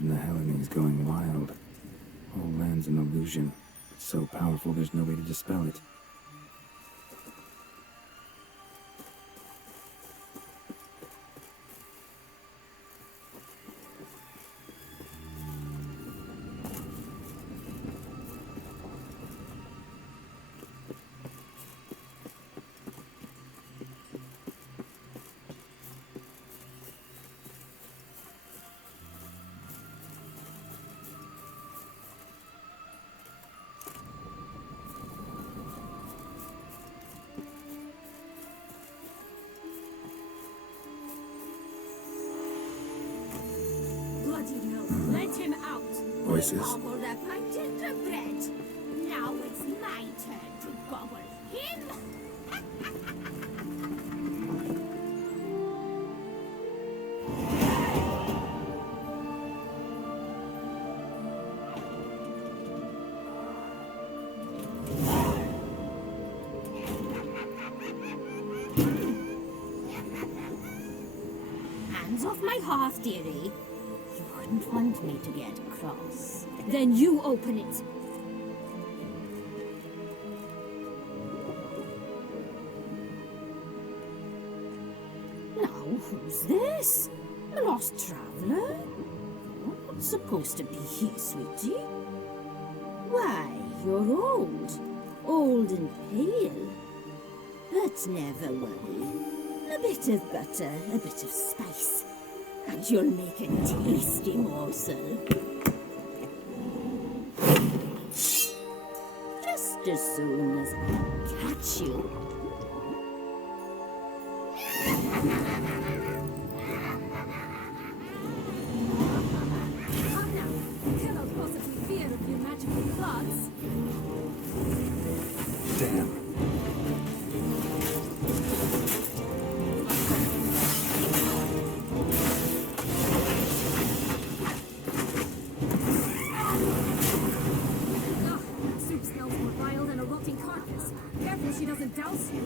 in the Helene is going wild. Whole land's an illusion. It's so powerful there's no way to dispel it. Let him out. Voices. Gobbled up my gingerbread. Now it's my turn to gobble him. Hands off my hearth, dearie. You wouldn't want me to get cross. Then you open it. Now, who's this? A lost traveler? Not supposed to be here, sweetie. Why, you're old. Old and pale. But never worry. A bit of butter, a bit of spice. And you'll make a tasty morsel. Just as soon as I catch you. Come now. Cannot possibly fear of your magical clods. Damn. Soup smells more vile than a rotting carcass. Careful she doesn't douse you.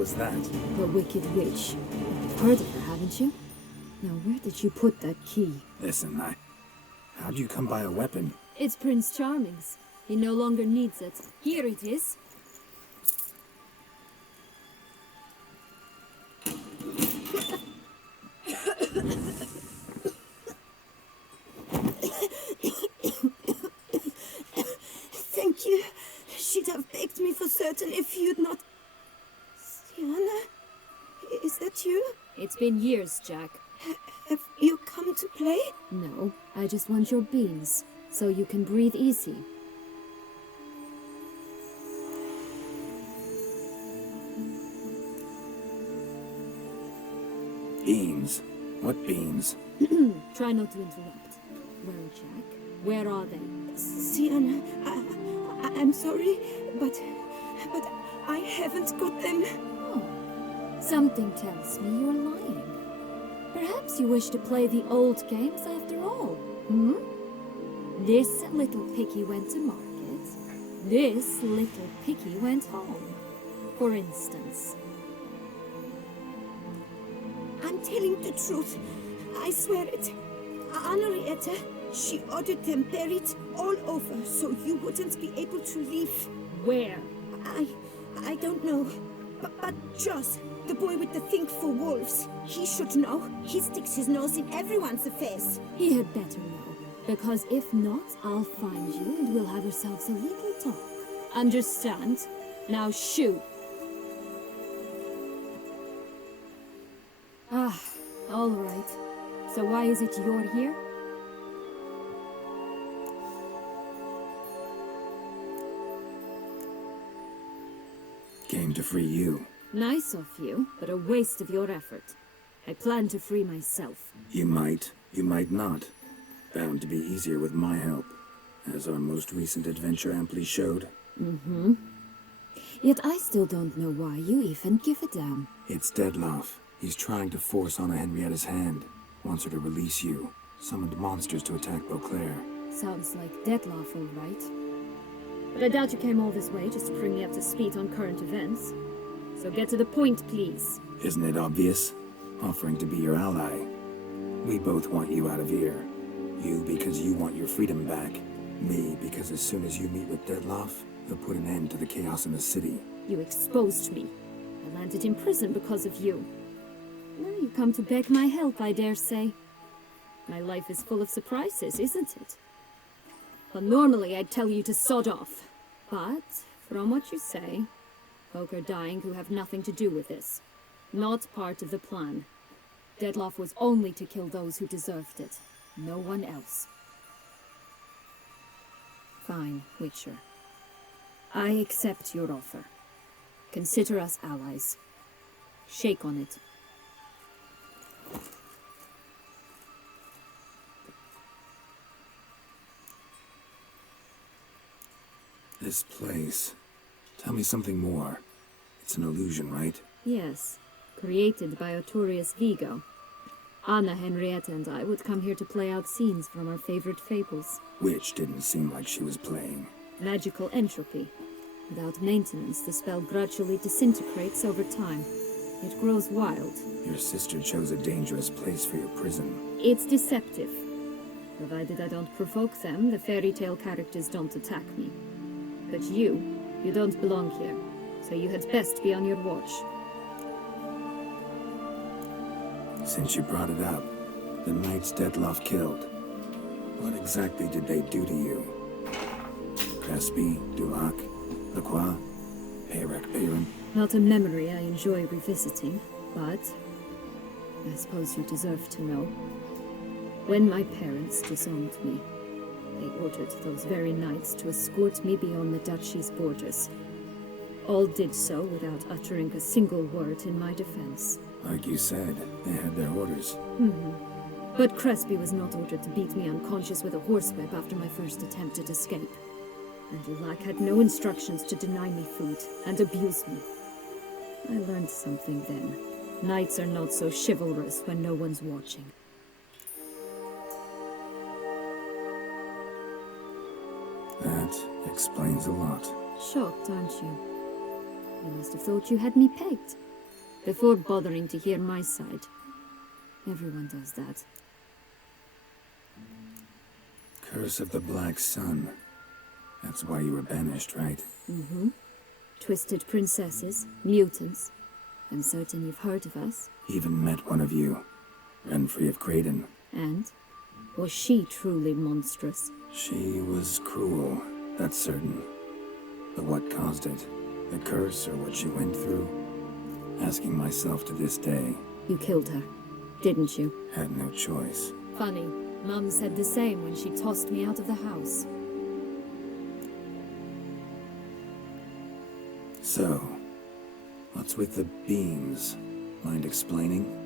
was that? The Wicked Witch. You've heard of her, haven't you? Now, where did you put that key? Listen, how'd you come by a weapon? It's Prince Charming's. He no longer needs it. Here it is. Thank you. She'd have begged me for certain if you'd not... Sienna? Is that you? It's been years, Jack. Have you come to play? No, I just want your beans, so you can breathe easy. Beans? What beans? Try not to interrupt. Well, Jack, where are they? Sienna, I'm sorry, but I haven't got them. Oh, something tells me you're lying. Perhaps you wish to play the old games after all, hmm? This little piggy went to market. This little piggy went home, for instance. I'm telling the truth. I swear it. Henrietta, she ordered them buried all over so you wouldn't be able to leave. Where? I don't know. But Joss, the boy with the thing for wolves, he should know. He sticks his nose in everyone's affairs. He had better know, because if not, I'll find you and we'll have ourselves a little talk. Understand? Now shoo! Ah, all right. So why is it you're here? Came to free you. Nice of you, but a waste of your effort. I plan to free myself. You might not. Bound to be easier with my help, as our most recent adventure amply showed. Mm-hmm. Yet I still don't know why you even give a damn. It's Deadloff. He's trying to force Anna Henrietta's hand. Wants her to release you. Summoned monsters to attack Beauclair. Sounds like Deadloff, all right. But I doubt you came all this way just to bring me up to speed on current events. So get to the point, please. Isn't it obvious? Offering to be your ally. We both want you out of here. You because you want your freedom back. Me because as soon as you meet with Deadloff, he'll put an end to the chaos in the city. You exposed me. I landed in prison because of you. Now you come to beg my help, I dare say. My life is full of surprises, isn't it? Well, normally I'd tell you to sod off. But, from what you say, folk are dying who have nothing to do with this. Not part of the plan. Deadloff was only to kill those who deserved it. No one else. Fine, Witcher. I accept your offer. Consider us allies. Shake on it. This place. Tell me something more. It's an illusion, right? Yes, created by Artorius Vigo. Anna, Henrietta, and I would come here to play out scenes from our favorite fables. Which didn't seem like she was playing. Magical entropy. Without maintenance, the spell gradually disintegrates over time. It grows wild. Your sister chose a dangerous place for your prison. It's deceptive. Provided I don't provoke them, the fairy tale characters don't attack me. But you don't belong here, so you had best be on your watch. Since you brought it up, the knights Deadloff killed. What exactly did they do to you? Crespi, Dulac, Lacroix, Peyrac Bayron? Not a memory I enjoy revisiting, but I suppose you deserve to know. When my parents disowned me, they ordered those very knights to escort me beyond the duchy's borders. All did so without uttering a single word in my defense. Like you said, they had their orders. But Crespi was not ordered to beat me unconscious with a horsewhip after my first attempt at escape. And Dulac had no instructions to deny me food and abuse me. I learned something then. Knights are not so chivalrous when no one's watching. That explains a lot. Shocked, aren't you? You must have thought you had me pegged. before bothering to hear my side. Everyone does that. Curse of the Black Sun. That's why you were banished, right? Mm-hmm. Twisted princesses, mutants. I'm certain you've heard of us. Even met one of you. Renfrey of Creighton. And? Was she truly monstrous? She was cruel, that's certain. But what caused it? The curse or what she went through? Asking myself to this day. You killed her, didn't you? Had no choice. Funny. Mum said the same when she tossed me out of the house. So, what's with the beams? Mind explaining?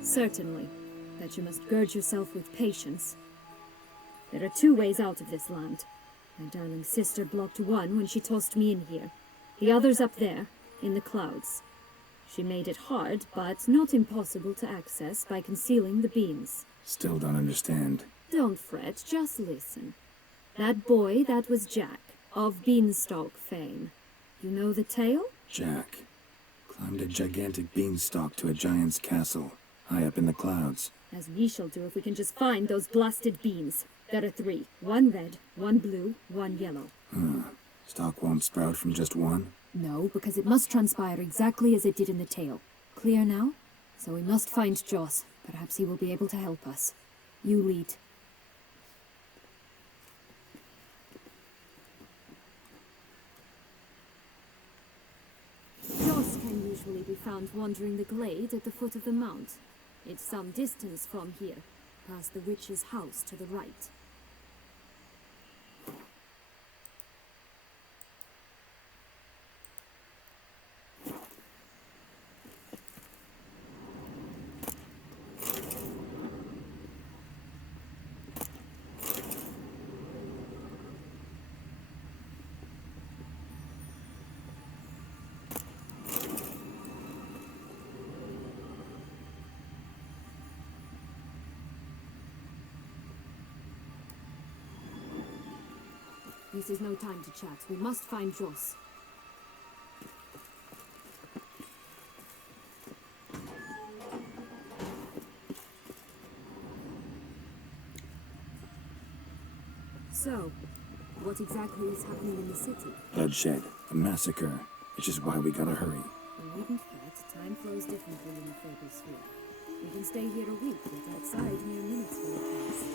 Certainly. That you must gird yourself with patience. There are 2 ways out of this land. My darling sister blocked one when she tossed me in here. The other's up there, in the clouds. She made it hard, but not impossible to access by concealing the beams. Still don't understand. Don't fret, just listen. That boy, that was Jack, of Beanstalk fame. You know the tale? Jack climbed a gigantic beanstalk to a giant's castle, high up in the clouds. As we shall do if we can just find those blasted beans. There are 3. 1 red, 1 blue, 1 yellow. Stalk won't sprout from just one? No, because it must transpire exactly as it did in the tale. Clear now? So we must find Joss. Perhaps he will be able to help us. You lead. Joss can usually be found wandering the glade at the foot of the mount. It's some distance from here, past the witch's house to the right. This is no time to chat. We must find Joss. So, what exactly is happening in the city? Bloodshed, a massacre, which is why we gotta hurry. We needn't fret. Time flows differently in the Fable Sphere. We can stay here a week, but outside mere minutes will have passed.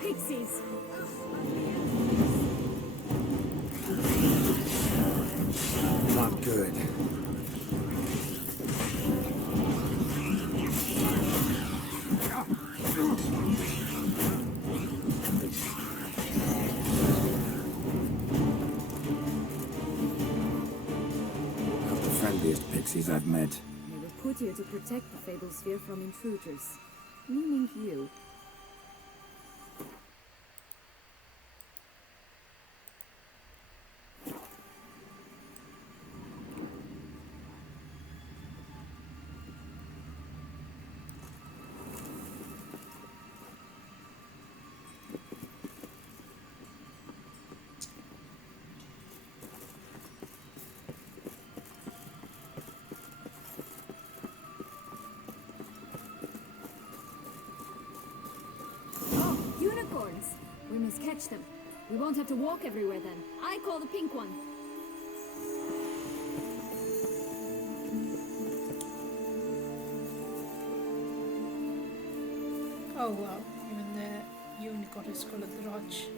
Pixies! Not good. Not the friendliest pixies I've met. They were put here to protect the Fable Sphere from intruders. Meaning you. Unicorns! We must catch them. We won't have to walk everywhere then. I call the pink one. Oh wow, even the unicorn is called the Raj.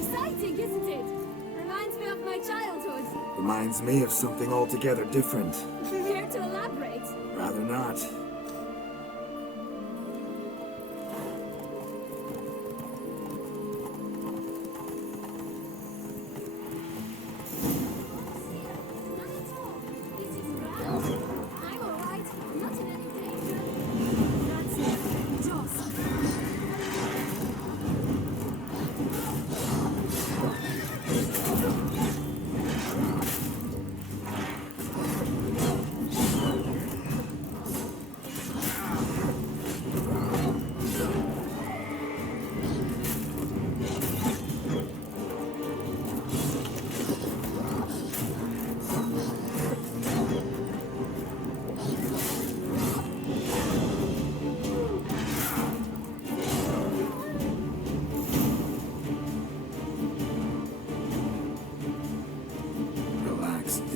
Exciting, isn't it? Reminds me of my childhood. Reminds me of something altogether different. Care to elaborate? Rather not.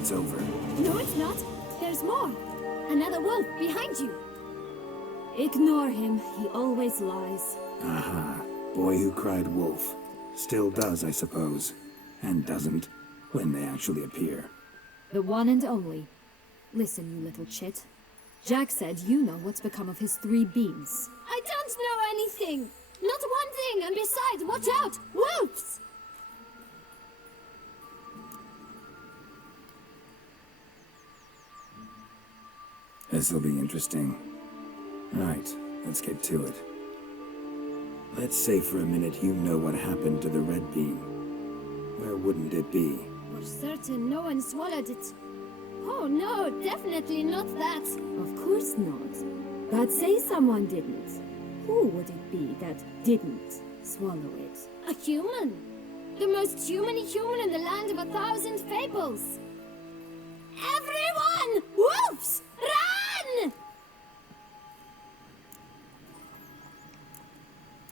it's over. No, it's not. There's more. Another wolf behind you. Ignore him. He always lies. Aha. Boy who cried wolf. Still does, I suppose. And doesn't, when they actually appear. The one and only. Listen, you little chit. Jack said you know what's become of his 3 beans. I don't know anything. Not one thing. And besides, watch out. Wolves! This'll be interesting. Right, let's get to it. Let's say for a minute you know what happened to the red bean. Where wouldn't it be? For certain, no one swallowed it. Oh no, definitely not that. Of course not. But say someone didn't. Who would it be that didn't swallow it? A human. The most humany human in the land of 1,000 fables. Everyone! Wolves! Run!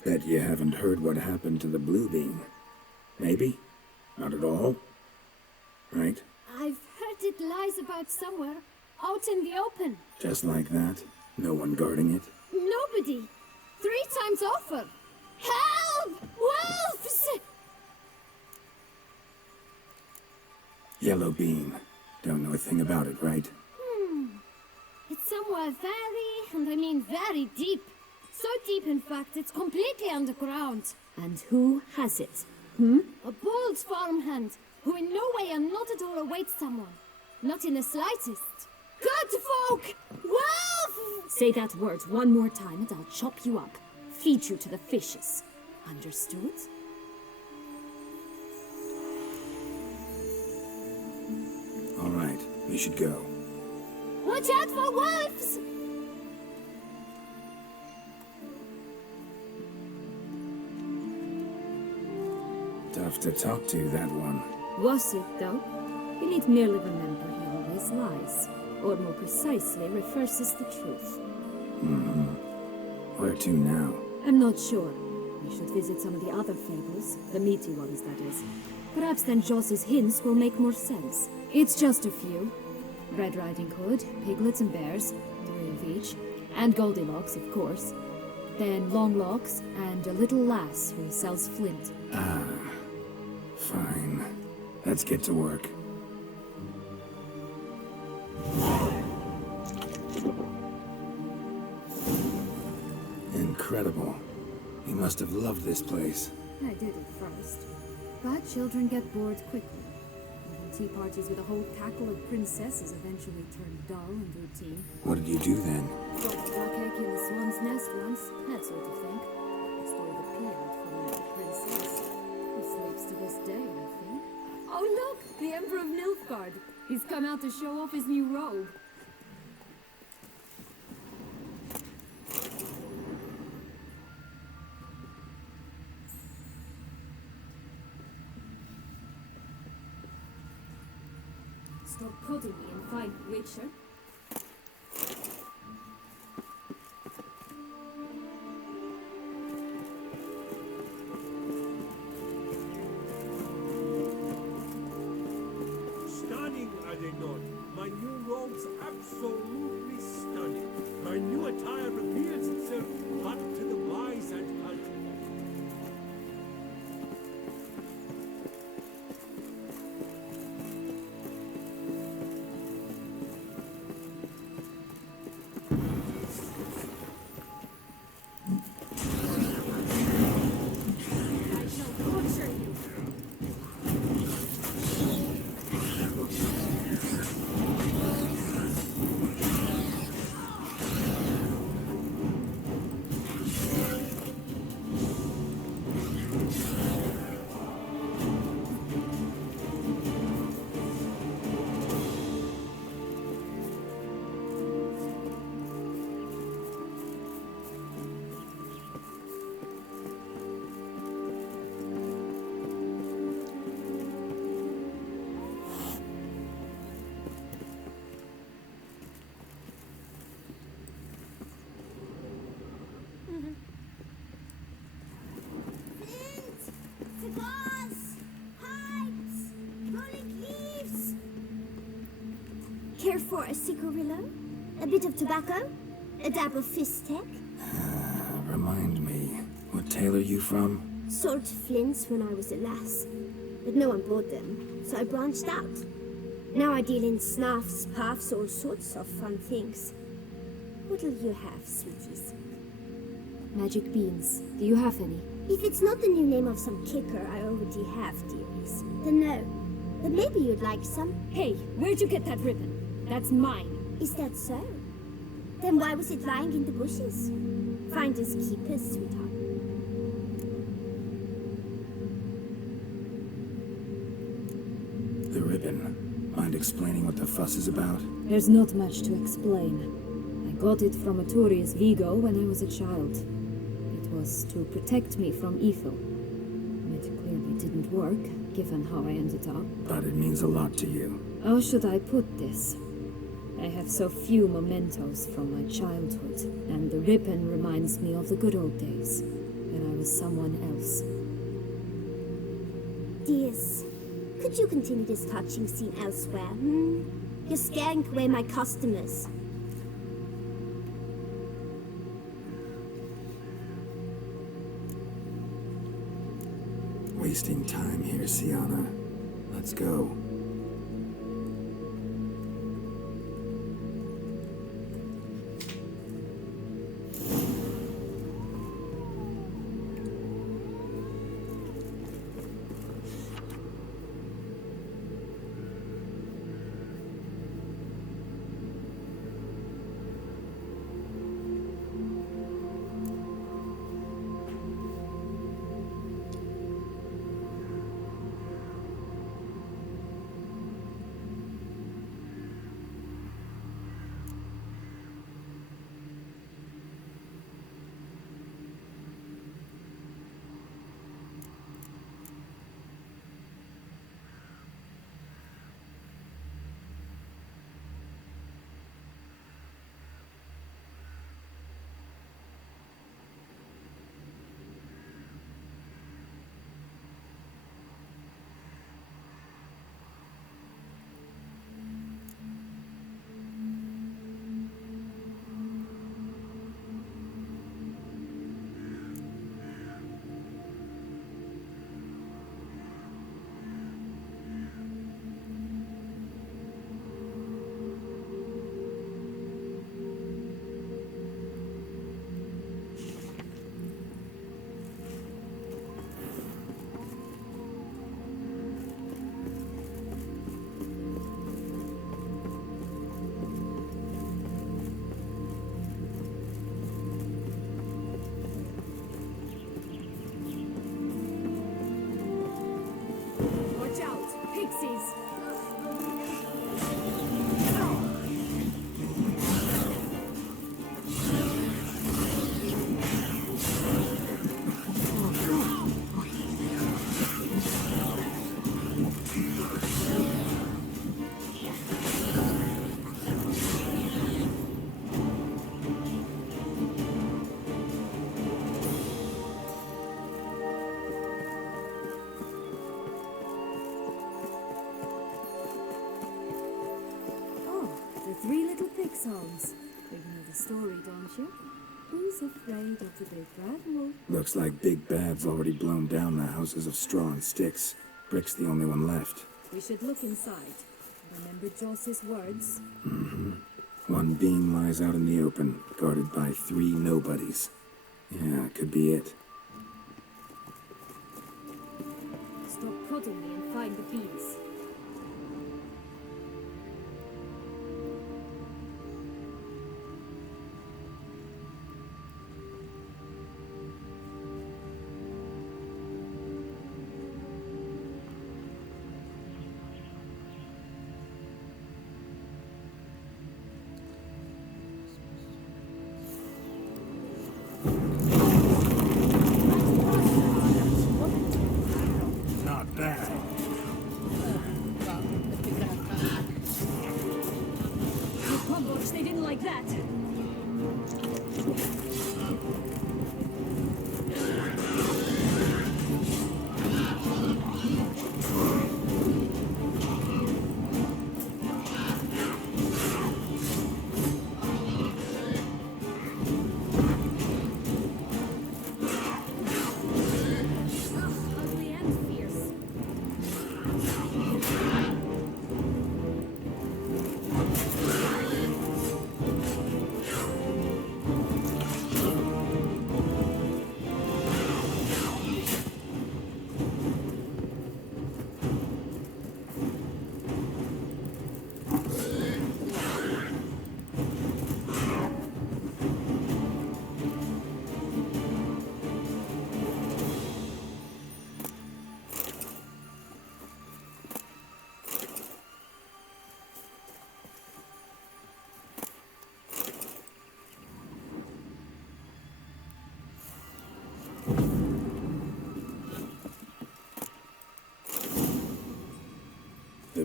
Bet you haven't heard what happened to the blue bean. Maybe? Not at all? Right? I've heard it lies about somewhere, out in the open. Just like that? No one guarding it? Nobody. 3 times offer. Help! Wolves! Yellow bean. Don't know a thing about it, right? It's somewhere very, and I mean very deep. So deep, in fact, it's completely underground. And who has it? A bold farmhand, who in no way and not at all awaits someone. Not in the slightest. Good folk! Wolf! Say that word one more time and I'll chop you up. Feed you to the fishes. Understood? All right, we should go. Watch out for wolves! Tough to talk to, that one. Was it, though? You need merely remember he always lies. Or more precisely, reverses the truth. Where to now? I'm not sure. We should visit some of the other fables. The meaty ones, that is. Perhaps then Joss's hints will make more sense. It's just a few. Red Riding Hood, piglets and bears, 3 of each. And Goldilocks, of course. Then Longlocks, and a little lass who sells flint. Fine. Let's get to work. Incredible. You must have loved this place. I did at first. But children get bored quickly. Even tea parties with a whole cackle of princesses eventually turn dull and routine. What did you do then? Got a duck egg in the swan's nest once, that sort of thing. Stole the pea out from the princess. Who sleeps to this day, I think. Oh look! The Emperor of Nilfgaard! He's come out to show off his new robe. Stop prodding me and find Witcher. Stunning, are they not? My new robe's absolutely stunning. My new attire reveals itself but to the wise and cultured. I shall torture you. care for a cigarillo? A bit of tobacco? A dab of fistek? Remind me, what tale are you from? Sold flints when I was a lass, but no one bought them, so I branched out. Now I deal in snuffs, puffs, all sorts of fun things. What'll you have, sweeties? Magic beans. Do you have any? If it's not the new name of some kicker I already have, dearies, then no. But maybe you'd like some. Hey, where'd you get that ribbon? That's mine. Is that so? Then why was it lying in the bushes? Finders keepers, sweetheart. The ribbon. Mind explaining what the fuss is about? There's not much to explain. I got it from Artorius Vigo when I was a child. It was to protect me from evil. It clearly didn't work, given how I ended up. But it means a lot to you. How should I put this? I have so few mementos from my childhood, and the ribbon reminds me of the good old days, when I was someone else. Dears, could you continue this touching scene elsewhere, You're scaring away my customers. Wasting time here, Sienna. Let's go. Watch out! Pixies! Three little pig songs. You know the story, don't you? Who's afraid of the big bad wolf? Looks like Big Bad's already blown down the houses of straw and sticks. Brick's the only one left. We should look inside. Remember Joss's words? One beam lies out in the open, guarded by 3 nobodies. Yeah, could be it. Stop prodding me and find the bees. Not bad. Pumbosh, they didn't like that.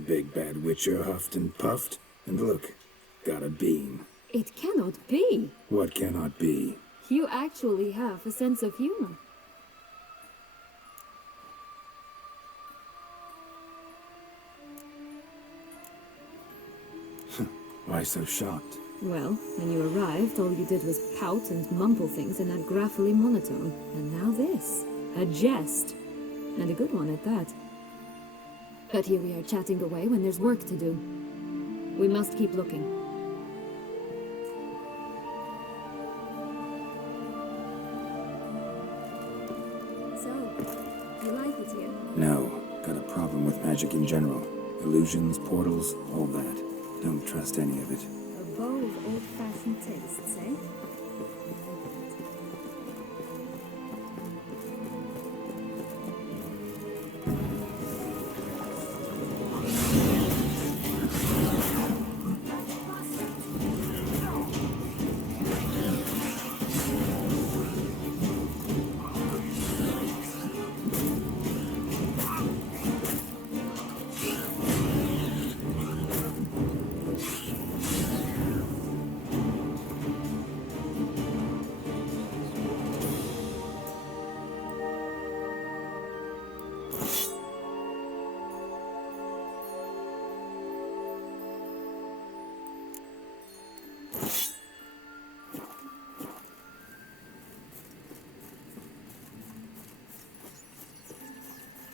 big bad witcher huffed and puffed, and look, got a beam. It cannot be. What cannot be? You actually have a sense of humor. Why so shocked? Well, when you arrived, all you did was pout and mumble things in that gravelly monotone. And now this. A jest. And a good one at that. But here we are chatting away when there's work to do. We must keep looking. So, you like it here? No, got a problem with magic in general. Illusions, portals, all that. Don't trust any of it. A bowl of old-fashioned tastes, eh?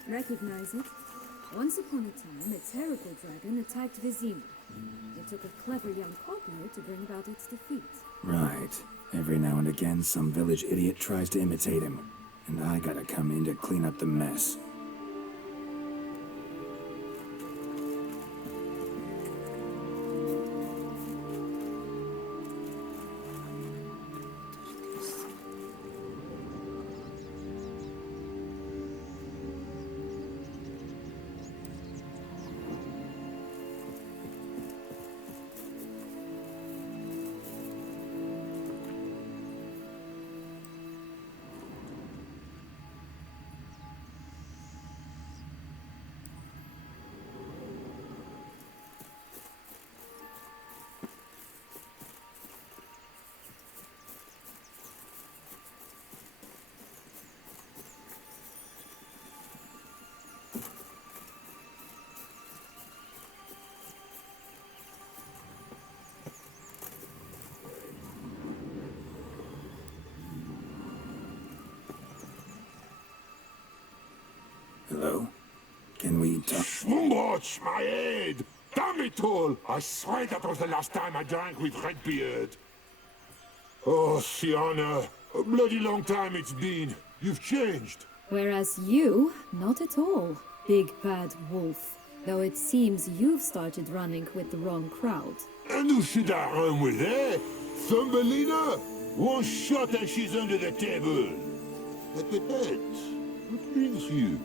Recognize it? Once upon a time, a terrible dragon attacked Vizima. It took a clever young cobbler to bring about its defeat. Right. Every now and again, some village idiot tries to imitate him. And I gotta come in to clean up the mess. Hello? Can we talk? Watch my head! Damn it all! I swear that was the last time I drank with Redbeard. Oh, Sienna, a bloody long time it's been. You've changed. Whereas you, not at all, big bad wolf. Though it seems you've started running with the wrong crowd. And who should I run with, eh? Thumbelina? One shot and she's under the table. But what brings you?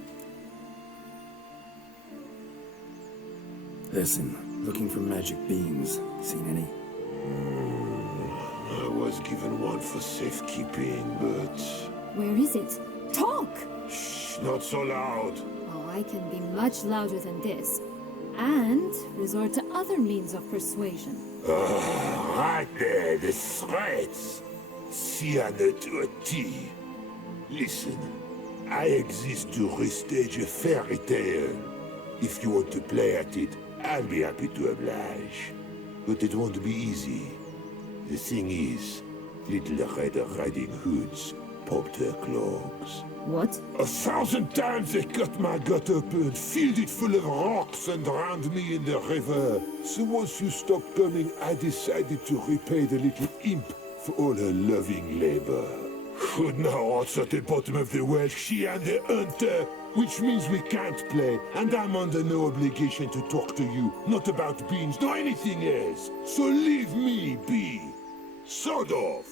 Listen, looking for magic beams. Seen any? I was given one for safekeeping, but... Where is it? Talk! Shh, not so loud. Oh, I can be much louder than this. And resort to other means of persuasion. Right there, the threats. Sienna to a T. Listen, I exist to restage a fairy tale. If you want to play at it, I'll be happy to oblige. But it won't be easy. The thing is, little Red Riding Hoods popped her clogs. What? 1,000 times they cut my gut open, filled it full of rocks and drowned me in the river. So once you stopped coming, I decided to repay the little imp for all her loving labor. Good now, what's at the bottom of the well, she and the hunter, which means we can't play, and I'm under no obligation to talk to you, not about beans, nor anything else. So leave me be. Sod off.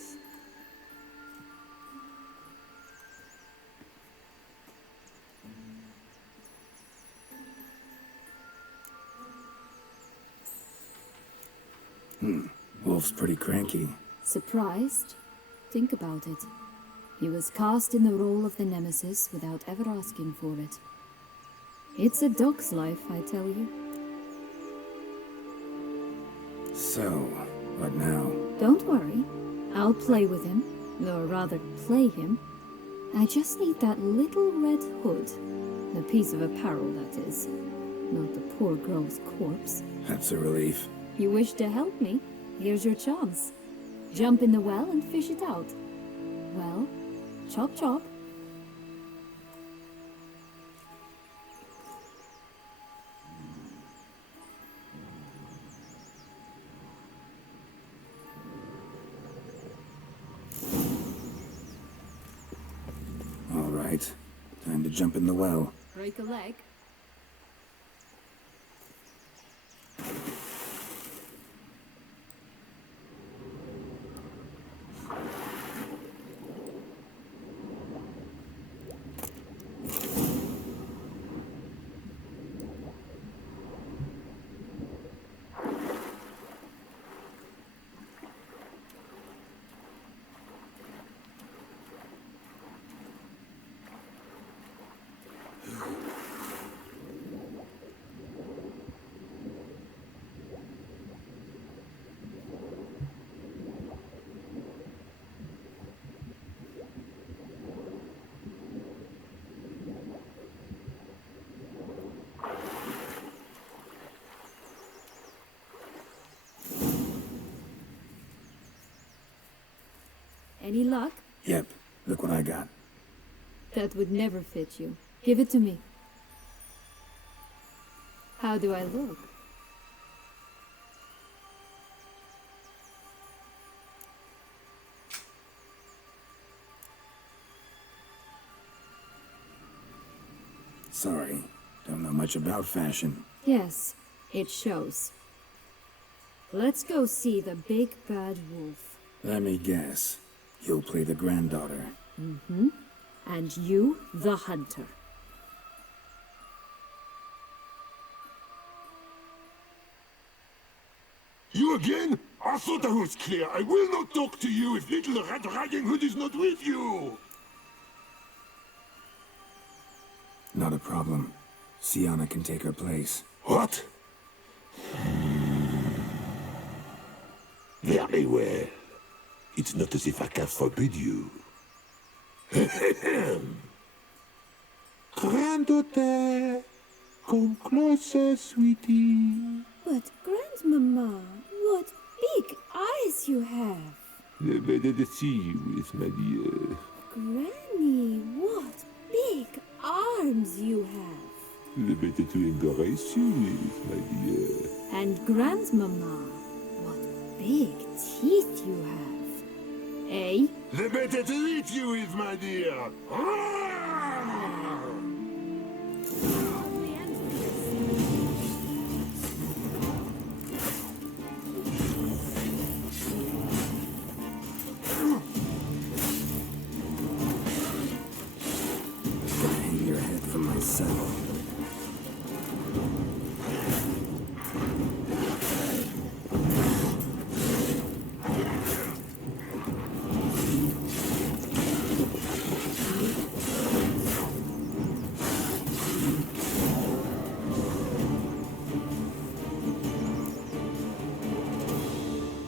Wolf's pretty cranky. Surprised? Think about it. He was cast in the role of the Nemesis without ever asking for it. It's a dog's life, I tell you. So, what now? Don't worry. I'll play with him. Or rather, play him. I just need that little red hood. A piece of apparel, that is. Not the poor girl's corpse. That's a relief. You wish to help me? Here's your chance. Jump in the well and fish it out. Well, chop chop. All right. Time to jump in the well. Break a leg. Any luck? Yep, look what I got. That would never fit you. Give it to me. How do I look? Sorry, don't know much about fashion. Yes, it shows. Let's go see the big bad wolf. Let me guess. You'll play the granddaughter. Mm-hmm. And you, the hunter. You again? I thought I was clear. I will not talk to you if little Red Riding Hood is not with you. Not a problem. Sienna can take her place. What? Very well. It's not as if I can forbid you. Granddaughter, come closer, sweetie. But, Grandmama, what big eyes you have. The better to see you with, my dear. Granny, what big arms you have. The better to embrace you with, my dear. And Grandmama, what big teeth you have. Eh? The better to eat you with, my dear. Gonna hang your head from my saddle.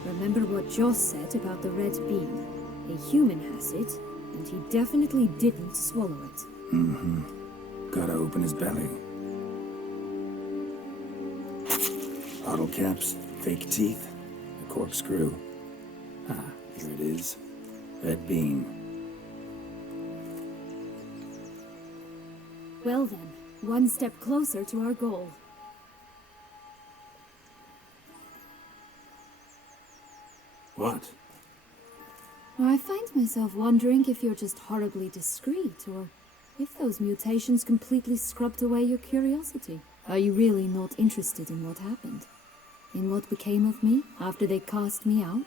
Remember what Joss said about the red bean? A human has it, and he definitely didn't swallow it. Mm-hmm. Gotta open his belly. Bottle caps, fake teeth, a corkscrew. Ah, here it is. Red bean. Well then, one step closer to our goal. What? I find myself wondering if you're just horribly discreet, or if those mutations completely scrubbed away your curiosity. Are you really not interested in what happened? In what became of me after they cast me out?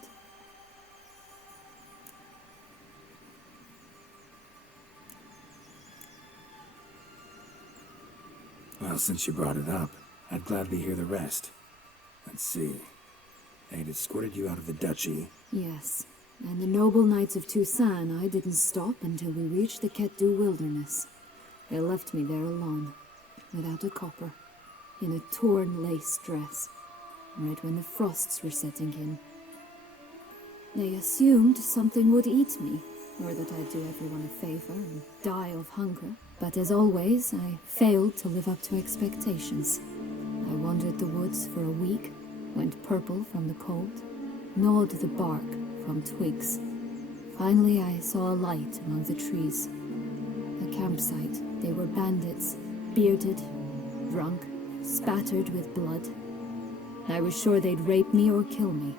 Well, since you brought it up, I'd gladly hear the rest. Let's see. They'd escorted you out of the duchy. Yes, and the noble knights of Toussaint, I didn't stop until we reached the Ketdu wilderness. They left me there alone, without a copper, in a torn lace dress. right when the frosts were setting in. They assumed something would eat me, or that I'd do everyone a favor and die of hunger. But as always, I failed to live up to expectations. I wandered the woods for a week, went purple from the cold, gnawed the bark from twigs. Finally, I saw a light among the trees. A campsite. They were bandits, bearded, drunk, spattered with blood. I was sure they'd rape me or kill me,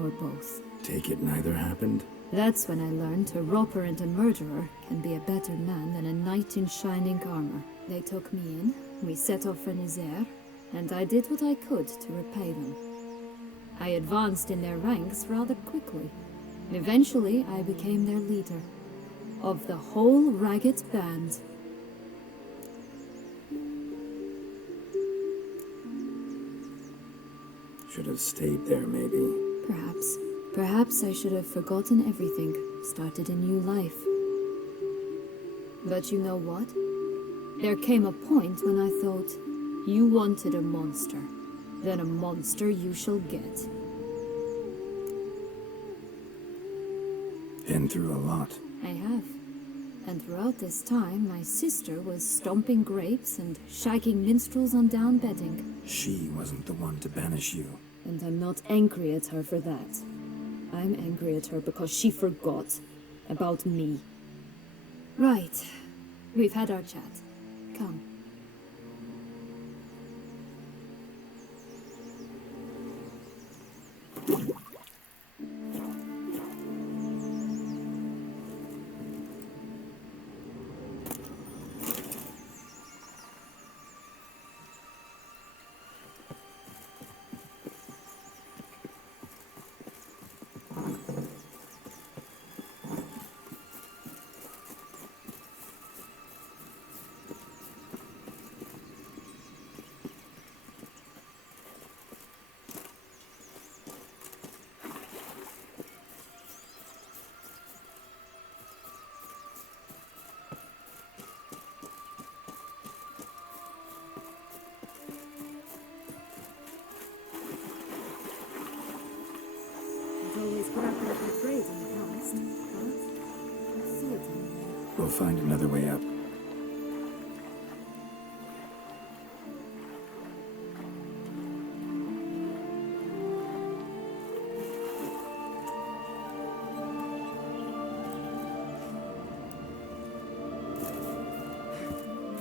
or both. Take it neither happened? That's when I learned a robber and a murderer can be a better man than a knight in shining armor. They took me in, we set off for Nizer, and I did what I could to repay them. I advanced in their ranks rather quickly. Eventually, I became their leader. Of the whole ragged band. Should have stayed there, maybe. Perhaps. Perhaps I should have forgotten everything, started a new life. But you know what? There came a point when I thought, you wanted a monster. Then a monster you shall get. Been through a lot. I have. And throughout this time, my sister was stomping grapes and shagging minstrels on down bedding. She wasn't the one to banish you. And I'm not angry at her for that. I'm angry at her because she forgot about me. Right. We've had our chat. Come. Always grappled with grades in the past, but I see it anyway. We'll find another way up.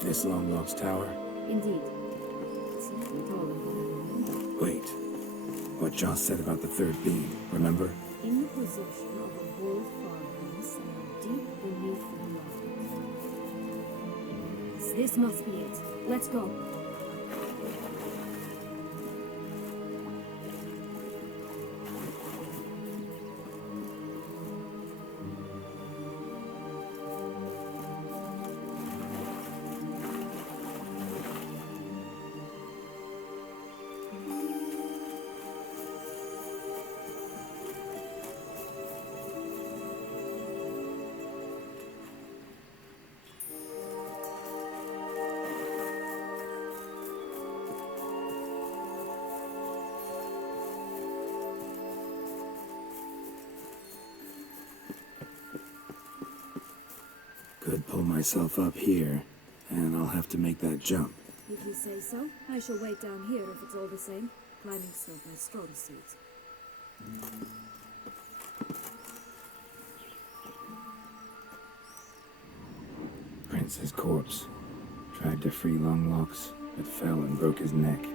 This Longlock's tower? Indeed. It's even taller than I remember. Wait. What Joss said about the third beam, remember? In the possession of a whole farmhouse and deep beneath the rock. This must be it. Let's go. Could pull myself up here, and I'll have to make that jump. If you say so, I shall wait down here if it's all the same. Climbing's not my strong suit. Prince's corpse. Tried to free Longlocks, but fell and broke his neck.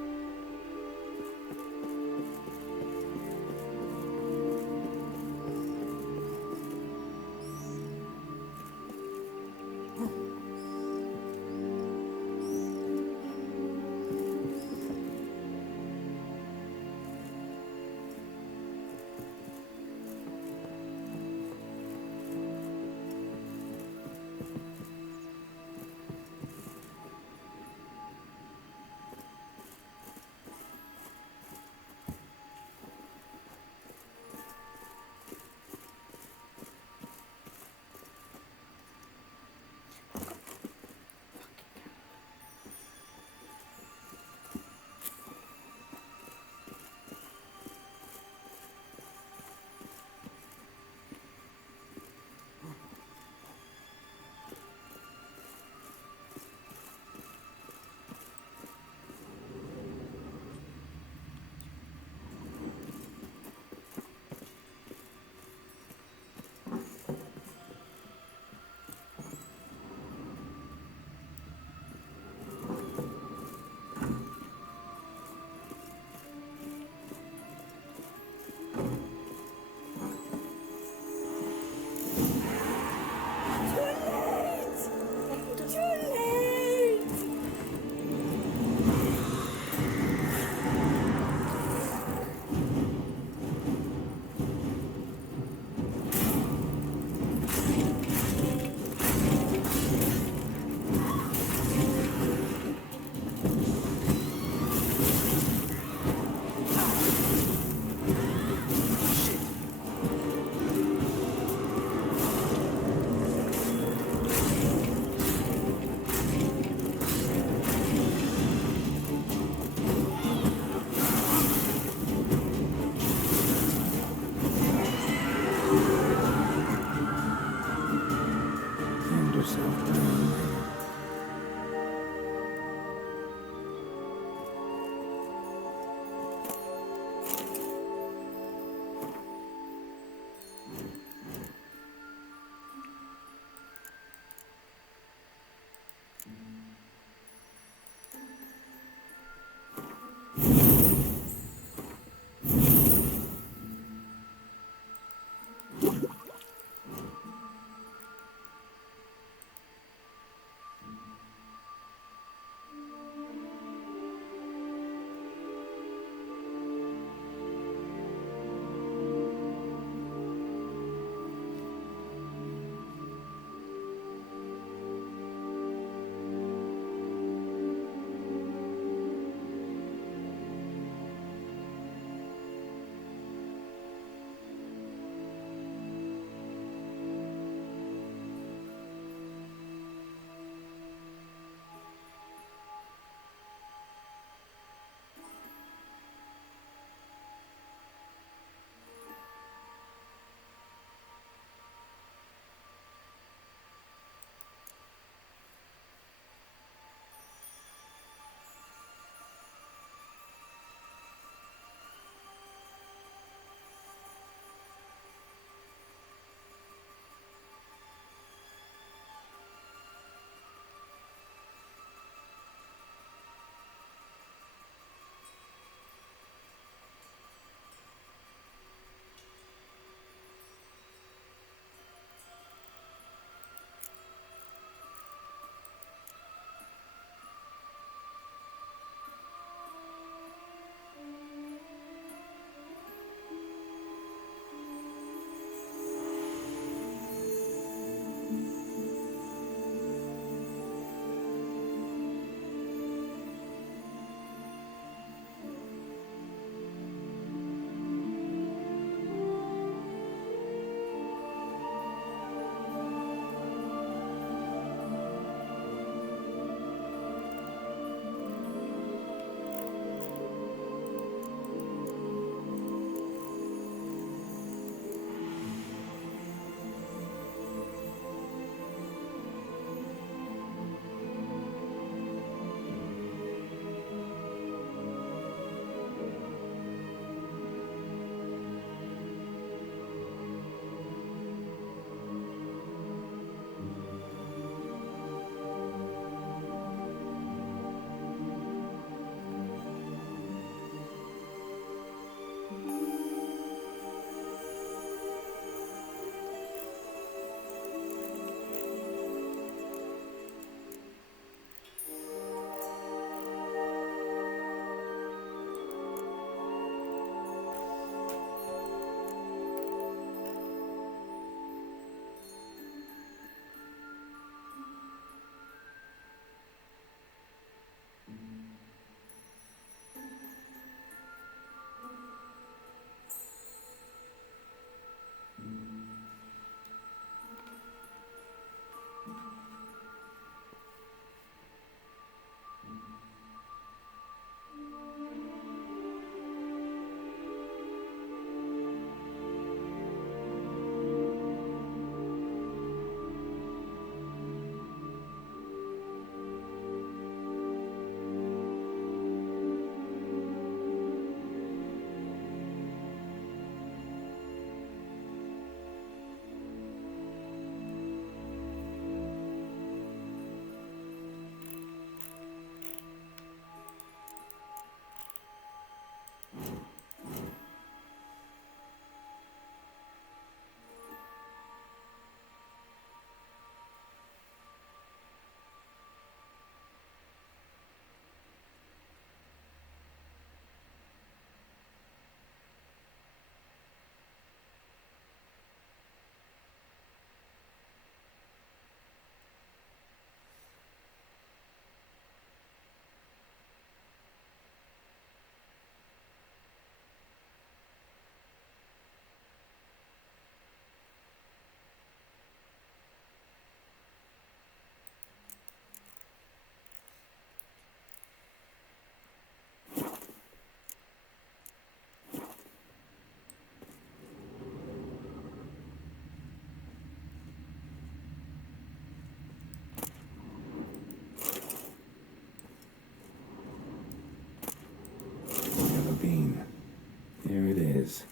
is.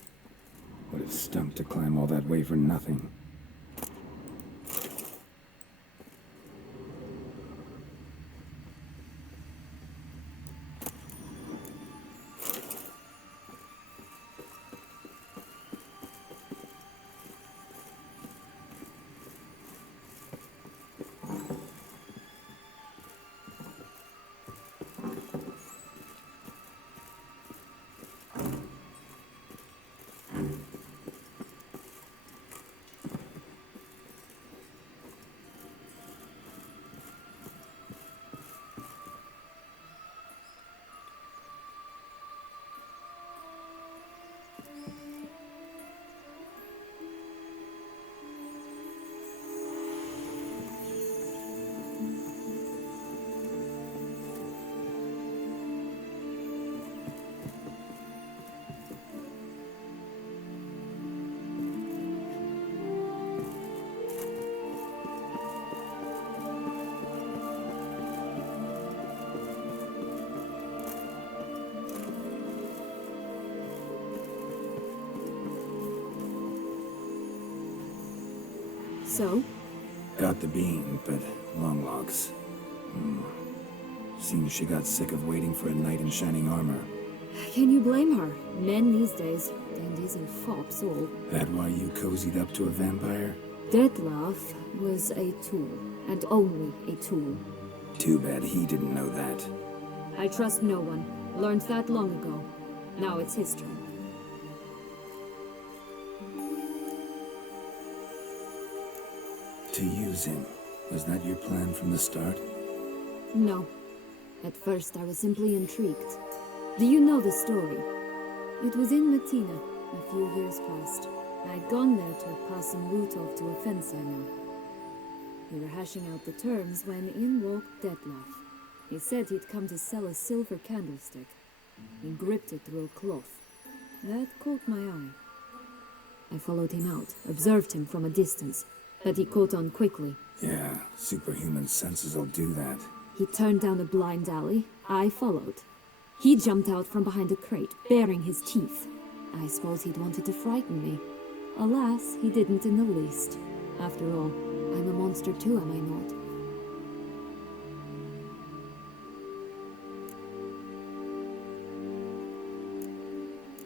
Would have stunk to climb all that way for nothing. So? Got the bean, but long logs. Seems she got sick of waiting for a knight in shining armor. Can you blame her? Men these days, dandies and fops all. That why you cozied up to a vampire? Detlef was a tool, and only a tool. Too bad he didn't know that. I trust no one. Learned that long ago. Now it's his turn. To use him. Was that your plan from the start? No. At first I was simply intrigued. Do you know the story? It was in Mutna, a few years past. I'd gone there to pass some loot off to a fence I know. We were hashing out the terms when in walked Detlef. He said he'd come to sell a silver candlestick. He gripped it through a cloth. That caught my eye. I followed him out, observed him from a distance, but he caught on quickly. Yeah, superhuman senses will do that. He turned down a blind alley. I followed. He jumped out from behind a crate, baring his teeth. I suppose he'd wanted to frighten me. Alas, he didn't in the least. After all, I'm a monster too, am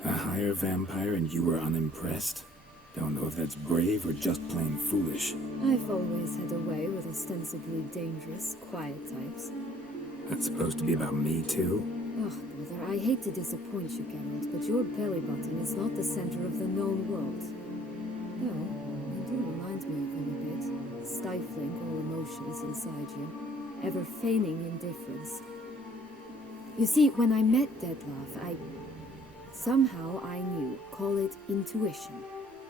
I not? A higher vampire and you were unimpressed? Don't know if that's brave or just plain foolish. I've always had a way with ostensibly dangerous, quiet types. That's supposed to be about me too? Ugh, brother, I hate to disappoint you, Geralt, but your belly button is not the center of the known world. No, you do remind me of him a bit, stifling all emotions inside you, ever feigning indifference. You see, when I met Detlef, somehow I knew, call it intuition,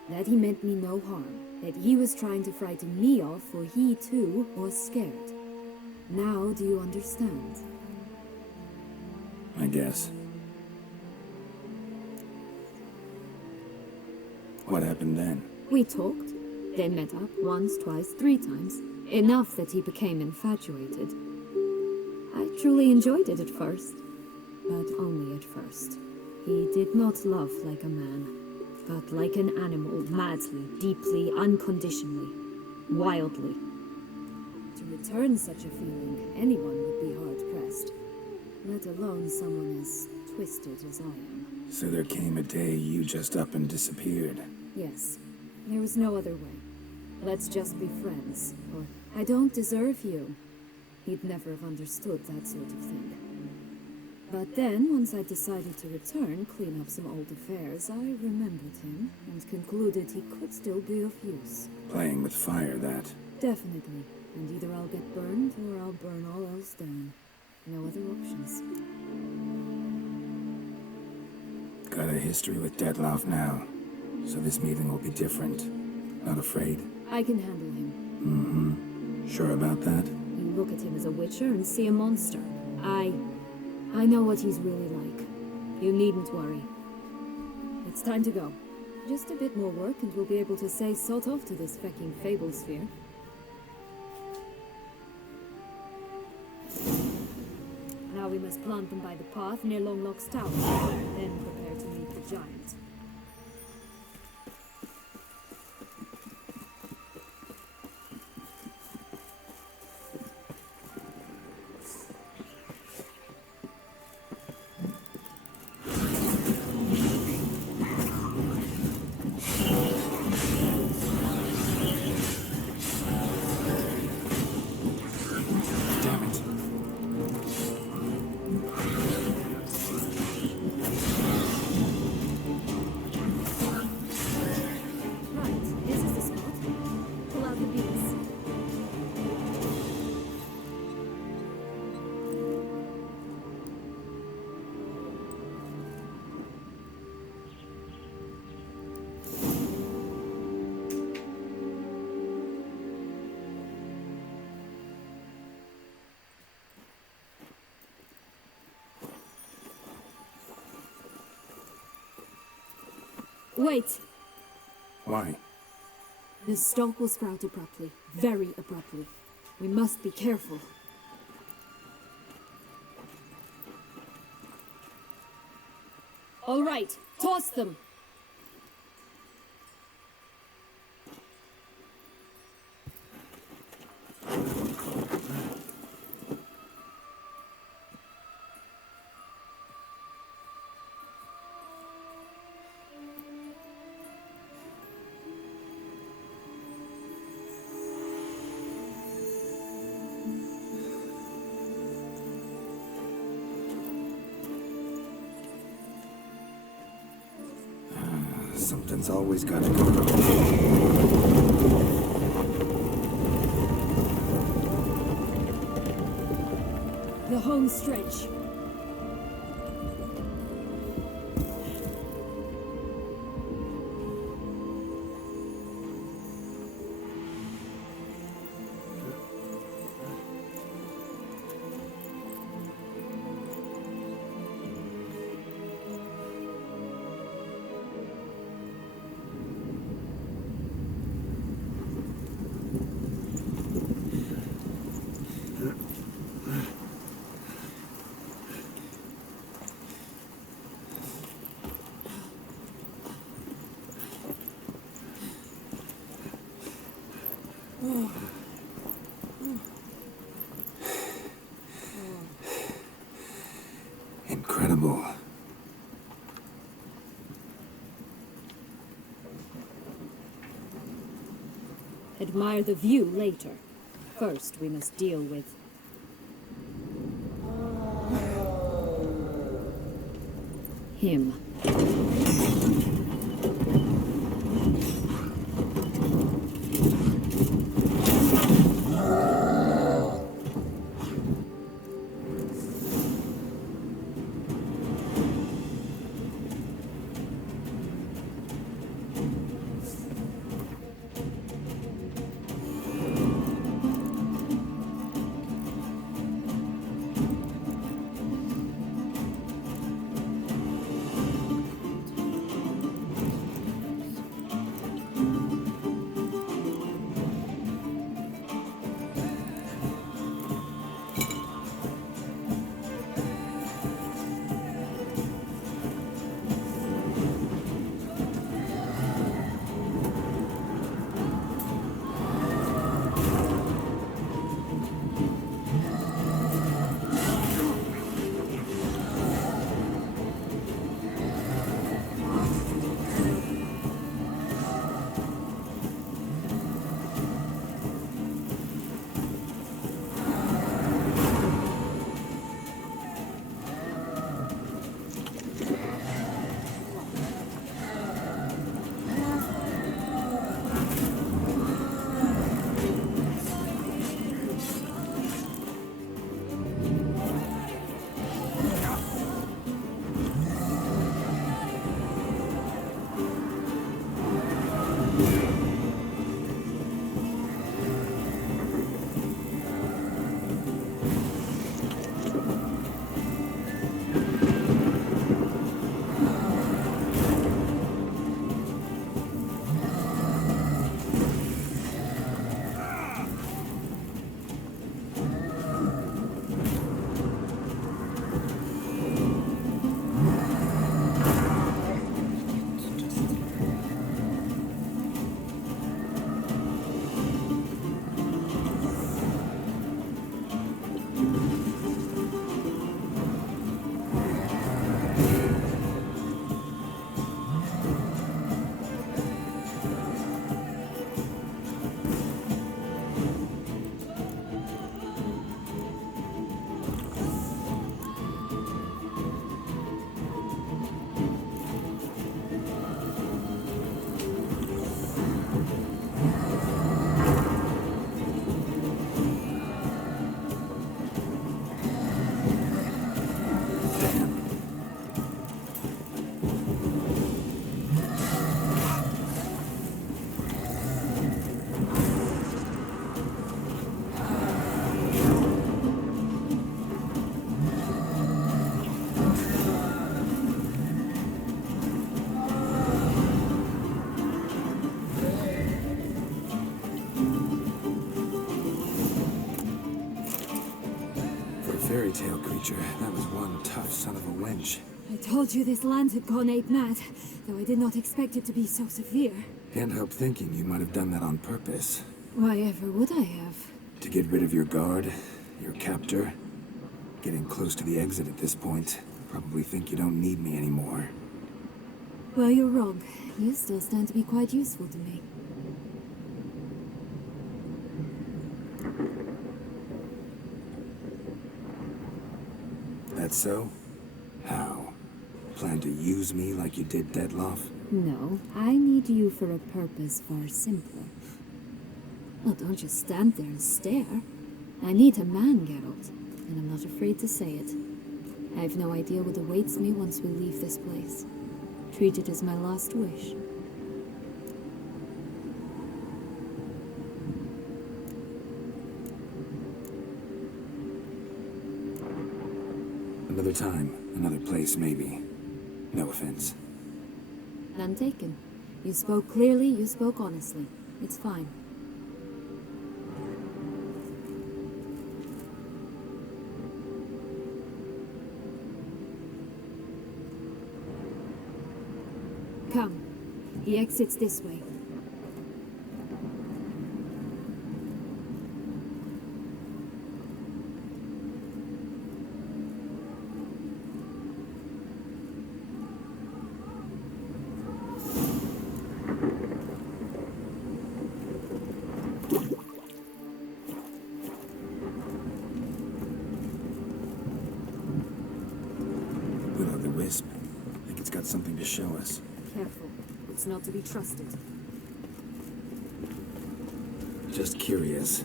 that he meant me no harm, that he was trying to frighten me off, for he too was scared. Now do you understand? I guess. What happened then? We talked, then met up once, twice, 3 times, enough that he became infatuated. I truly enjoyed it at first, but only at first. He did not love like a man, but like an animal, madly, deeply, unconditionally, wildly. To return such a feeling, anyone would be hard-pressed, let alone someone as twisted as I am. So there came a day you just up and disappeared. Yes, there was no other way. Let's just be friends, or I don't deserve you. He'd never have understood that sort of thing. But then, once I decided to return, clean up some old affairs, I remembered him and concluded he could still be of use. Playing with fire, that. Definitely. And either I'll get burned or I'll burn all else down. No other options. Got a history with Detlef now, so this meeting will be different. Not afraid? I can handle him. Mm-hmm. Sure about that? You look at him as a witcher and see a monster. I know what he's really like. You needn't worry. It's time to go. Just a bit more work and we'll be able to say sort off to this fecking fable sphere. Now we must plant them by the path near Longlock's tower, then prepare to meet the giant. Wait! Why? The stalk will sprout abruptly. Very abruptly. We must be careful. All right, toss them! Something's always got to go. The home stretch. Incredible. Admire the view later. First, we must deal with... him. son of a wench. I told you this land had gone ape mad, though I did not expect it to be so severe. Can't help thinking you might have done that on purpose. Why ever would I have? To get rid of your guard, your captor. Getting close to the exit at this point. Probably think you don't need me anymore. Well, you're wrong. You still stand to be quite useful to me. That so? How? Plan to use me like you did Detloff? No, I need you for a purpose far simpler. Well, don't just stand there and stare. I need a man, Geralt, and I'm not afraid to say it. I have no idea what awaits me once we leave this place. Treat it as my last wish. Another time, another place, maybe. No offense. None taken. You spoke clearly, you spoke honestly. It's fine. Come. The exit's this way. Wisp. Think it's got something to show us. Careful. It's not to be trusted. Just curious.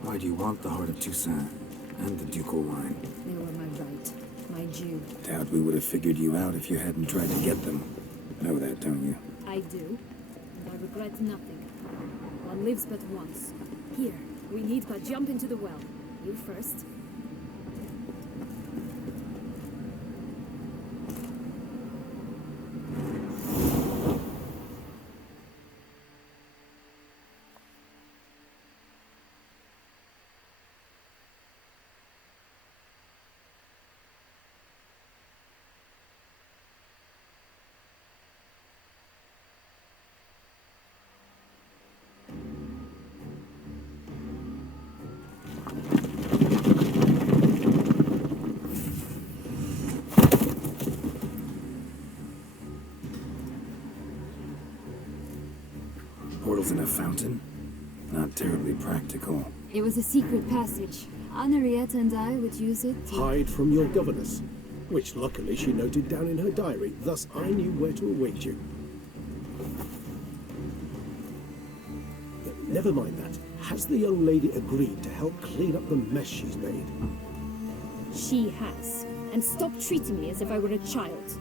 Why do you want the heart of Toussaint and the ducal line? They were my right. My due. Doubt we would have figured you out if you hadn't tried to get them. Know that, don't you? I do. And I regret nothing. One lives but once. Here, we need but jump into the well. You first. Portals in a fountain? Not terribly practical. It was a secret passage. Henriette and I would use it to... Hide from your governess, which luckily she noted down in her diary, thus I knew where to await you. Never mind that. Has the young lady agreed to help clean up the mess she's made? She has. And stop treating me as if I were a child.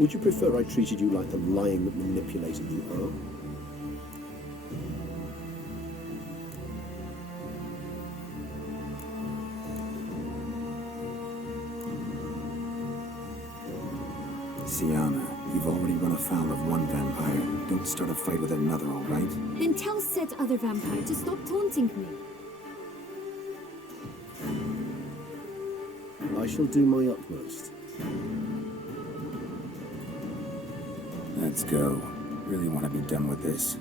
Would you prefer I treated you like the lying manipulator you are? Sienna, you've already run afoul of one vampire. Don't start a fight with another, all right? Then tell said other vampire to stop taunting me. I shall do my utmost. Let's go. Really want to be done with this.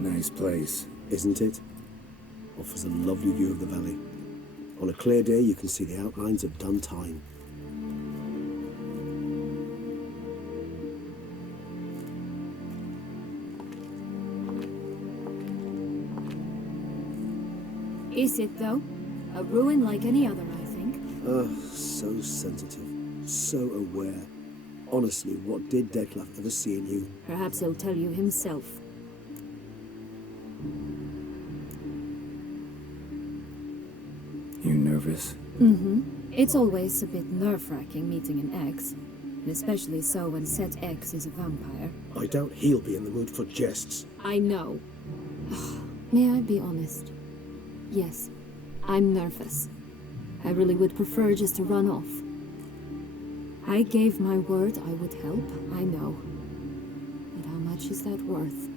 Nice place. Isn't it? Offers a lovely view of the valley. On a clear day, you can see the outlines of done time. Is it, though? A ruin like any other, I think. So sensitive, so aware. honestly, what did Detlef ever see in you? Perhaps he'll tell you himself. You nervous? Mm-hmm. It's always a bit nerve-wracking meeting an ex. And especially so when said ex is a vampire. I doubt he'll be in the mood for jests. I know. May I be honest? Yes, I'm nervous. I really would prefer just to run off. I gave my word I would help, I know. But how much is that worth?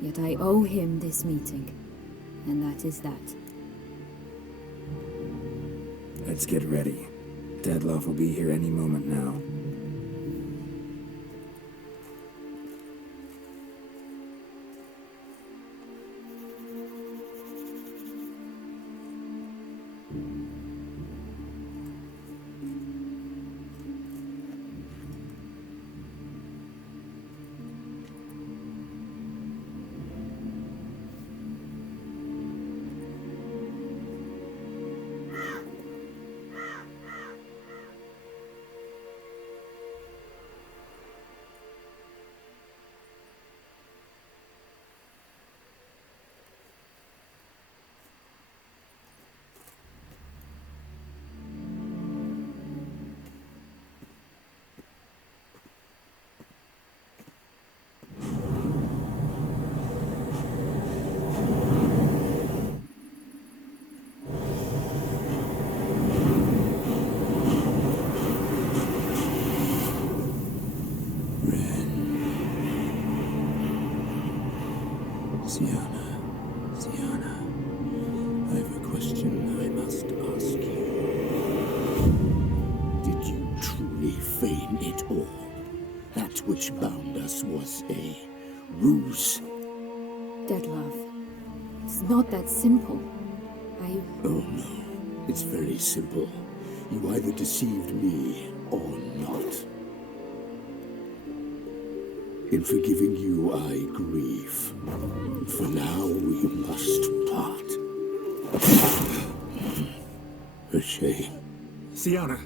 Yet I owe him this meeting. And that is that. Let's get ready. Detlef will be here any moment now. Sienna, I have a question I must ask you. Did you truly feign it all? That which bound us was a ruse? Detlef, it's not that simple. Oh no, it's very simple. You either deceived me or not. In forgiving you, I grieve. For now, we must part. A shame. Sienna!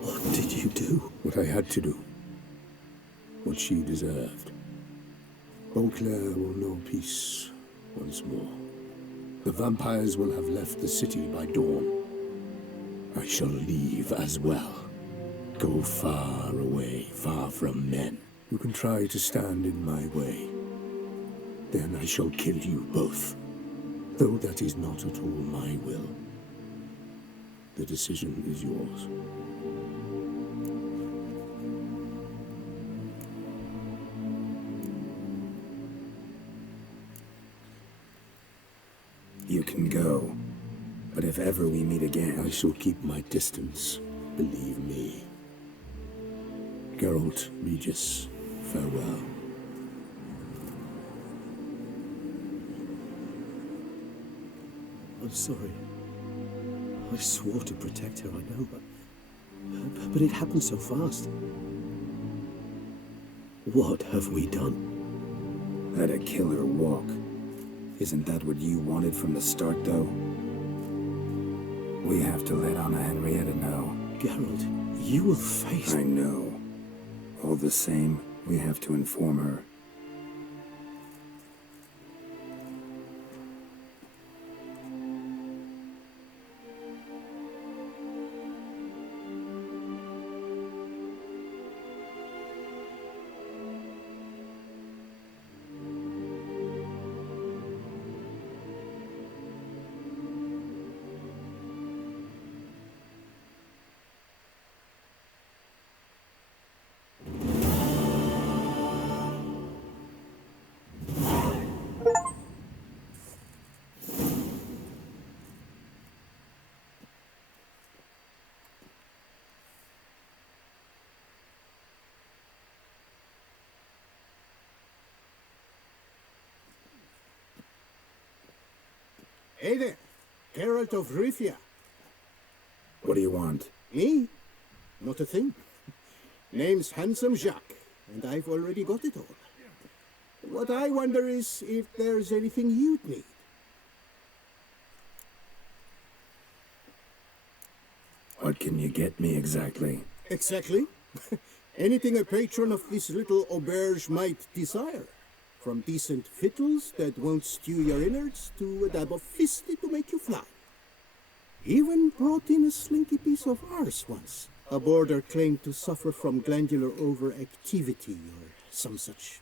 What did you do? What I had to do. What she deserved. Beauclair will know peace once more. The vampires will have left the city by dawn. I shall leave as well. Go far away, far from men. You can try to stand in my way. Then I shall kill you both. Though that is not at all my will. The decision is yours. You can go. But if ever we meet again... I shall keep my distance, believe me. Geralt, Regis, farewell. I'm sorry. I swore to protect her, I know, but it happened so fast. What have we done? Let a killer walk. Isn't that what you wanted from the start, though? We have to let Anna Henrietta know. Geralt, you will face... I know. All the same, we have to inform her. Hey there, Geralt of Rivia. What do you want? Me? Not a thing. Name's Handsome Jacques, and I've already got it all. What I wonder is if there's anything you'd need. What can you get me exactly? Exactly. Anything a patron of this little auberge might desire. From decent victuals that won't stew your innards to a dab of fisty to make you fly. Even brought in a slinky piece of arse once. A boarder claimed to suffer from glandular overactivity or some such.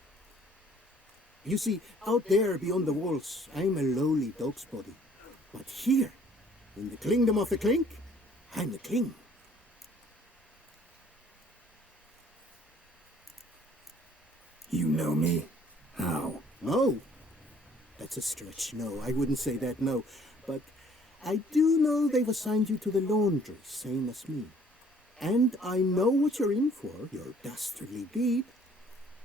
You see, out there beyond the walls, I'm a lowly dog's body. But here, in the kingdom of the clink, I'm the king. You know me? How? No. That's a stretch. No, I wouldn't say that, no. But I do know they've assigned you to the laundry, same as me. And I know what you're in for, your dastardly deed.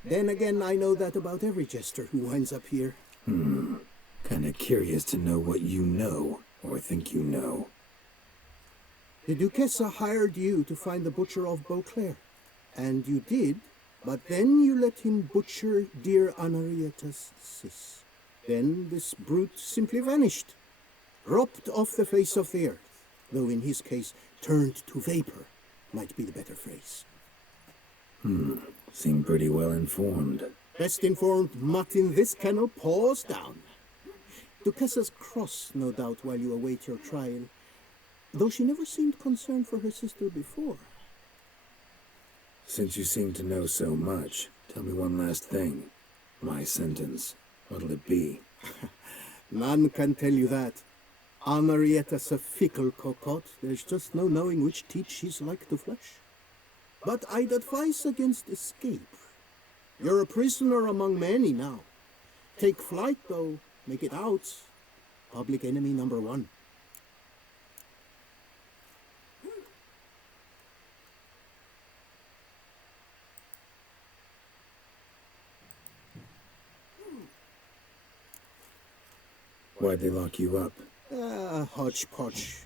Then again, I know that about every jester who winds up here. Kinda curious to know what you know, or think you know. The Duchessa hired you to find the butcher of Beauclair. And you did, but then you let him butcher dear Anarietta's sis. Then this brute simply vanished, dropped off the face of the earth, though in his case turned to vapor might be the better phrase. Seem pretty well informed. Best informed mutt in this kennel paws down. Duchessa's cross, no doubt, while you await your trial, though she never seemed concerned for her sister before. Since you seem to know so much, tell me one last thing. My sentence, what'll it be? None can tell you that. Anarietta's a fickle cocotte. There's just no knowing which teeth she's like to flesh. But I'd advise against escape. You're a prisoner among many now. Take flight, though. Make it out. Public enemy number one. Why'd they lock you up? Hodgepodge.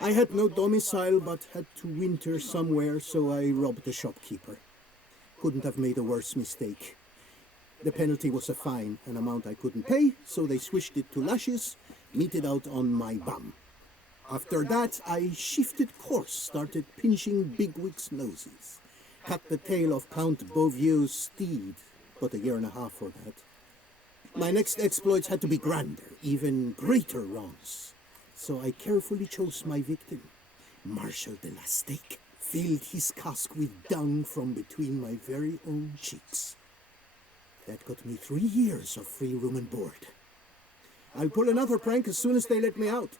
I had no domicile but had to winter somewhere, so I robbed the shopkeeper. Couldn't have made a worse mistake. The penalty was a fine, an amount I couldn't pay, so they switched it to lashes, meted out on my bum. After that, I shifted course, started pinching bigwigs' noses. Cut the tail of Count Beauvieux's steed, but a year and a half for that. My next exploits had to be grander, even greater wrongs. So I carefully chose my victim. Marshal de la Stake filled his cask with dung from between my very own cheeks. That got me 3 years of free room and board. I'll pull another prank as soon as they let me out.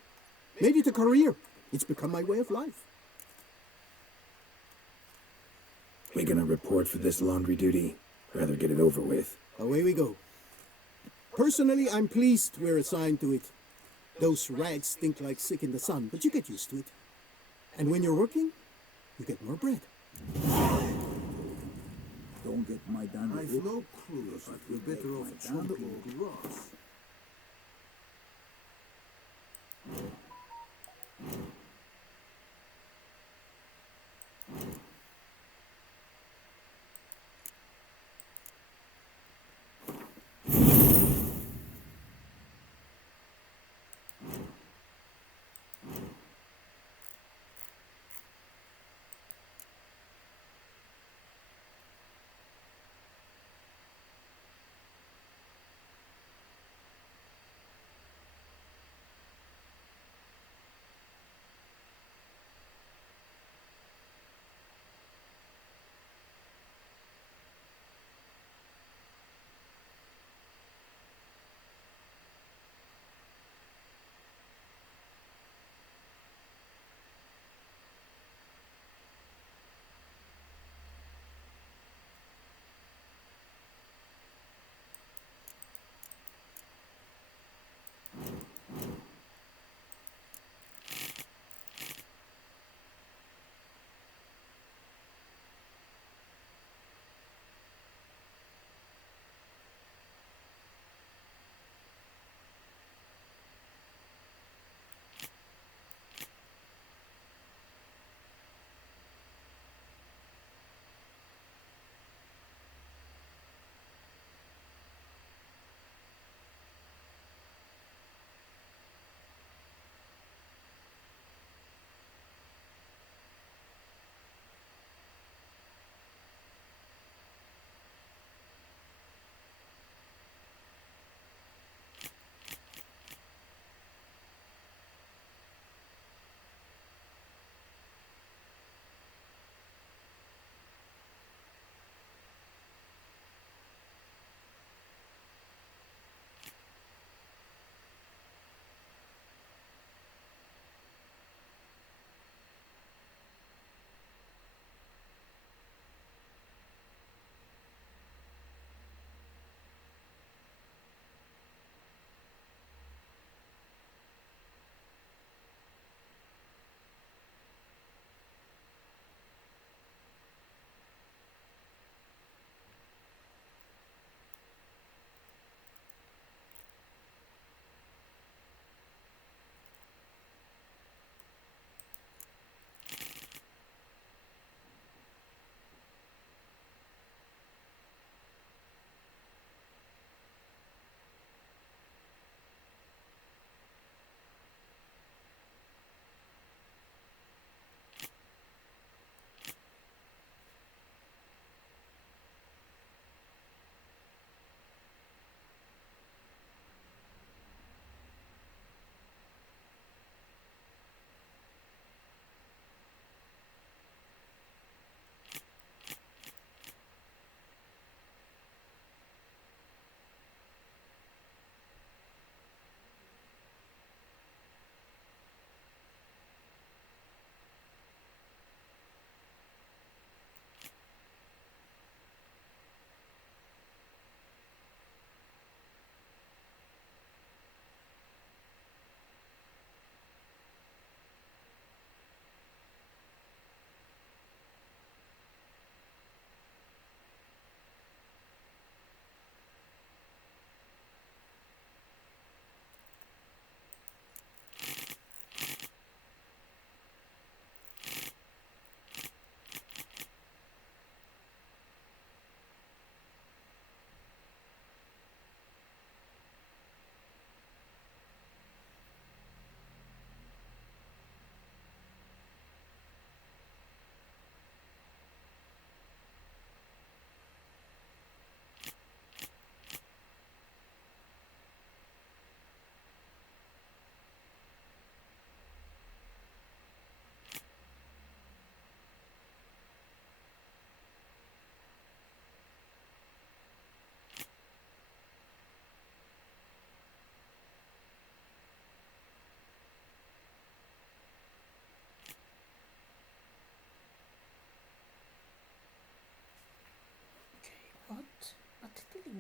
Made it a career. It's become my way of life. We gonna report for this laundry duty? Rather get it over with. Away we go. Personally, I'm pleased we're assigned to it. Those rags stink like sick in the sun, but you get used to it. And when you're working, you get more bread. Don't get my down. I've no clue, but we're better off chomping grass.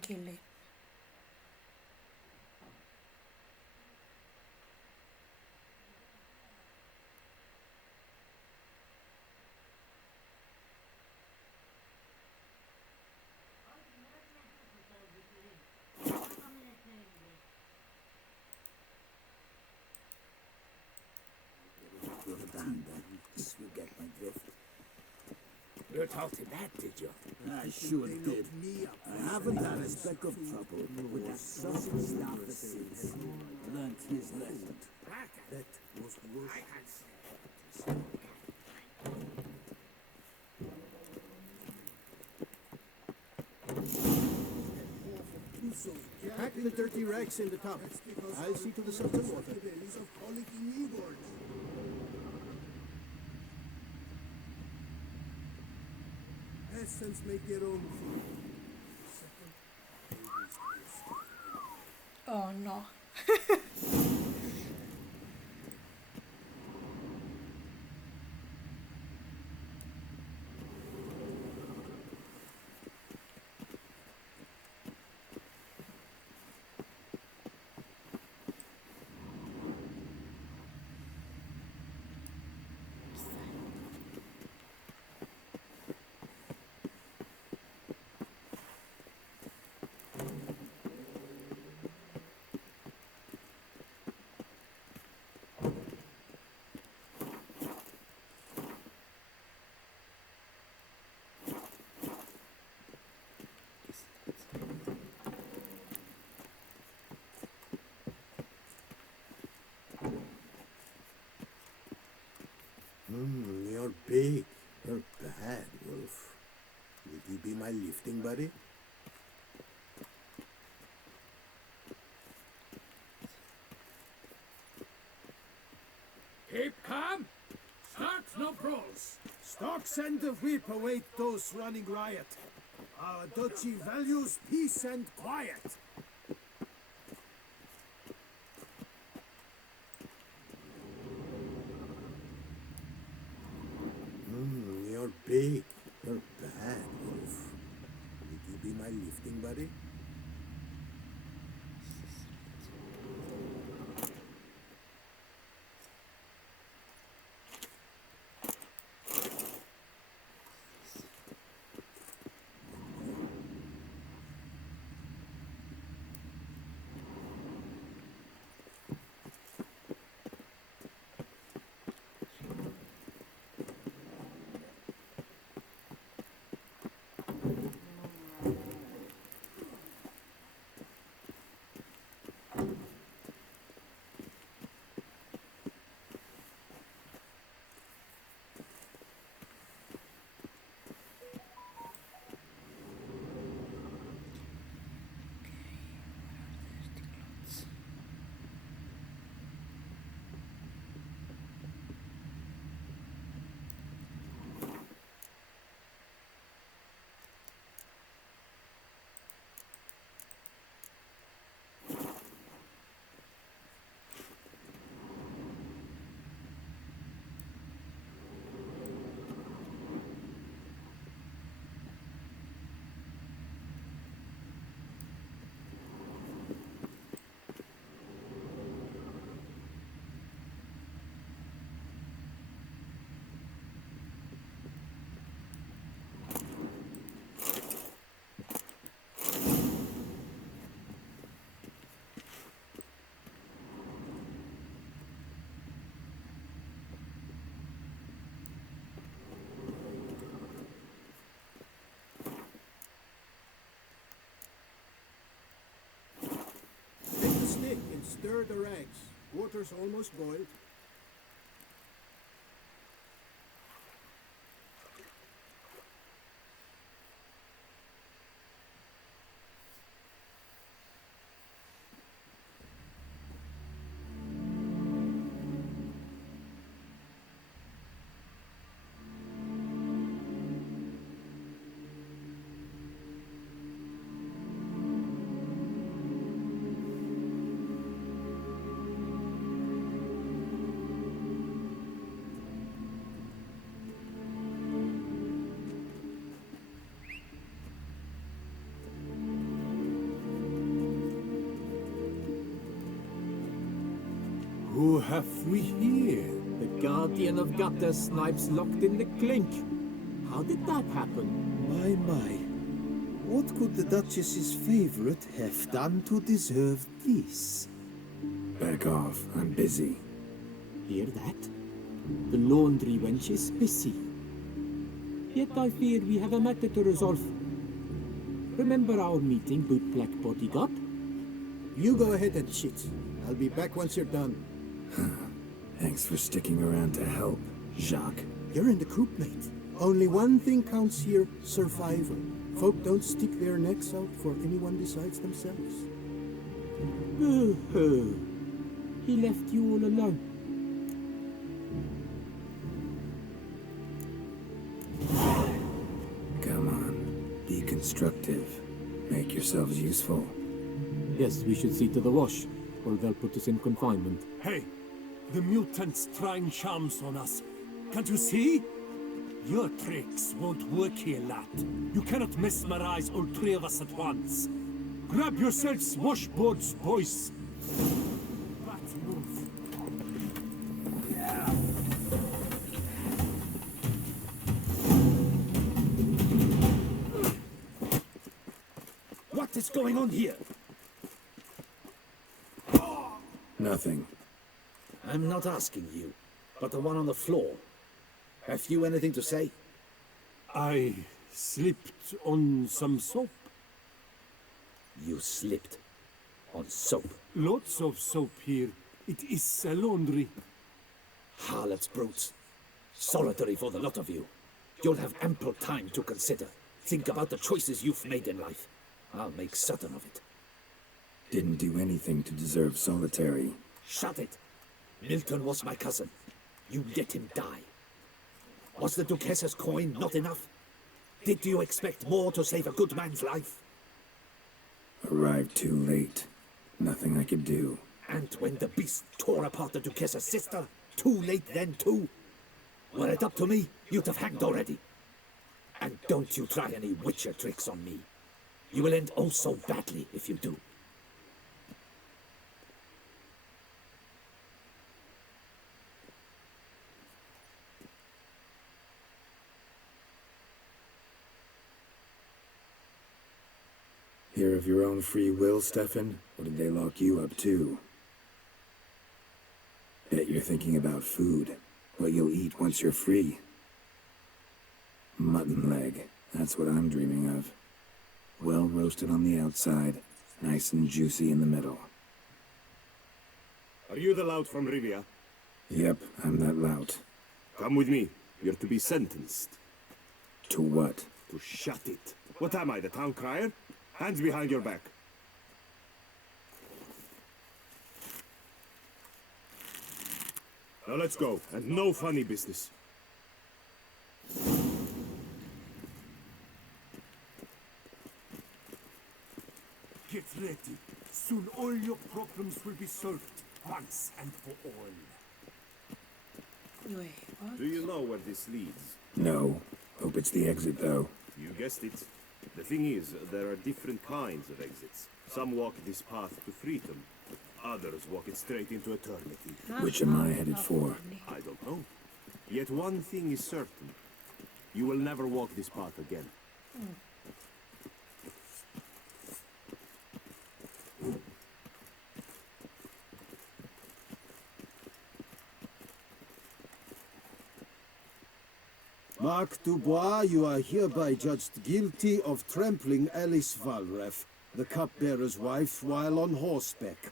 kill him. You're done then, if you get my drift. You taught him that, did you? I sure did. I haven't had a speck of trouble with that sussy staffer since. Learned his lesson. That was worse. Pack the dirty rags in the tub. I'll see to the salt and water. Peasants make their own food. Oh no. You're big. You're bad, Wolf. Would you be my lifting buddy? Keep calm. Start no brawls. Stocks and the whip await those running riot. Our duchy values peace and quiet. You're big. You're bad, Wolf. Would you be my lifting buddy? Take the stick and stir the rags. Water's almost boiled. Who have we here? The guardian of gutter snipes locked in the clink. How did that happen? My. What could the Duchess's favorite have done to deserve this? Back off. I'm busy. Hear that? The laundry wench is busy. Yet I fear we have a matter to resolve. Remember our meeting, bootblack bodyguard? You go ahead and chit. I'll be back once you're done. Thanks for sticking around to help, Jacques. You're in the coop, mate. Only one thing counts here, survival. Folk don't stick their necks out for anyone besides themselves. He left you all alone. Come on. Be constructive. Make yourselves useful. Yes, we should see to the wash, or they'll put us in confinement. Hey, the mutant's trying charms on us. Can't you see? Your tricks won't work here, lad. You cannot mesmerize all three of us at once. Grab yourselves washboards, boys. That move. What is going on here? Nothing. I'm not asking you, but the one on the floor. Have you anything to say? I slipped on some soap. You slipped on soap. Lots of soap here. It is a laundry. Harlots brutes. Solitary for the lot of you. You'll have ample time to consider. Think about the choices you've made in life. I'll make certain of it. Didn't do anything to deserve solitary. Shut it. Milton was my cousin. You let him die. Was the Duchess's coin not enough? Did you expect more to save a good man's life? Arrived too late. Nothing I could do. And when the beast tore apart the Duchess's sister, too late then too? Were it up to me, you'd have hanged already. And don't you try any witcher tricks on me. You will end oh so badly if you do. Here of your own free will, Stefan? Or did they lock you up too? Bet you're thinking about food. What you'll eat once you're free. Mutton leg. That's what I'm dreaming of. Well roasted on the outside, nice and juicy in the middle. Are you the lout from Rivia? Yep, I'm that lout. Come with me. You're to be sentenced. To what? To shut it. What am I, the town crier? Hands behind your back. Now let's go, and no funny business. Get ready. Soon all your problems will be solved once and for all. Wait, what? Do you know where this leads? No. Hope it's the exit, though. You guessed it. The thing is, there are different kinds of exits. Some walk this path to freedom. Others walk it straight into eternity. Which am I headed for? I don't know. Yet one thing is certain. You will never walk this path again. Mark Dubois, you are hereby judged guilty of trampling Alice Valref, the cupbearer's wife, while on horseback.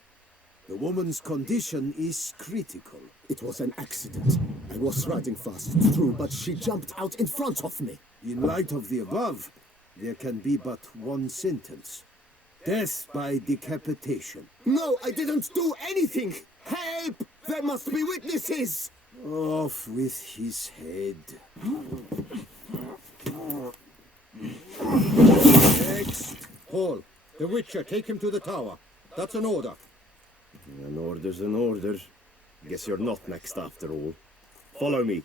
The woman's condition is critical. It was an accident. I was riding fast, it's true, but she jumped out in front of me. In light of the above, there can be but one sentence. Death by decapitation. No, I didn't do anything! Help! There must be witnesses! Off with his head. Next! Paul, the Witcher, take him to the tower. That's an order. An order's an order. Guess you're not next after all. Follow me.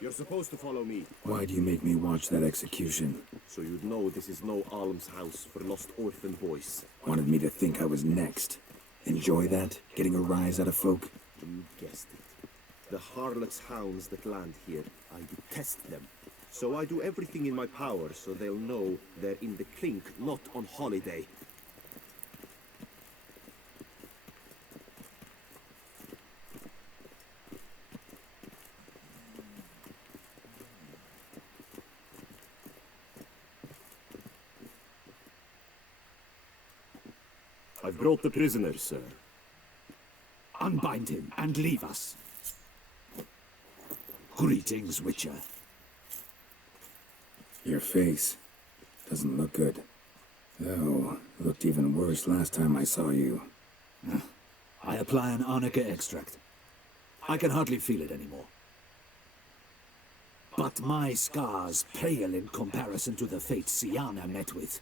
You're supposed to follow me. Why do you make me watch that execution? So you'd know this is no almshouse for lost orphan boys. Wanted me to think I was next. Enjoy that? Getting a rise out of folk? You guessed it. The harlots' hounds that land here, I detest them. So I do everything in my power so they'll know they're in the clink, not on holiday. I've brought the prisoner, sir. Unbind him and leave us. Greetings, Witcher. Your face doesn't look good. Though, looked even worse last time I saw you. I apply an arnica extract. I can hardly feel it anymore. But my scars pale in comparison to the fate Siana met with.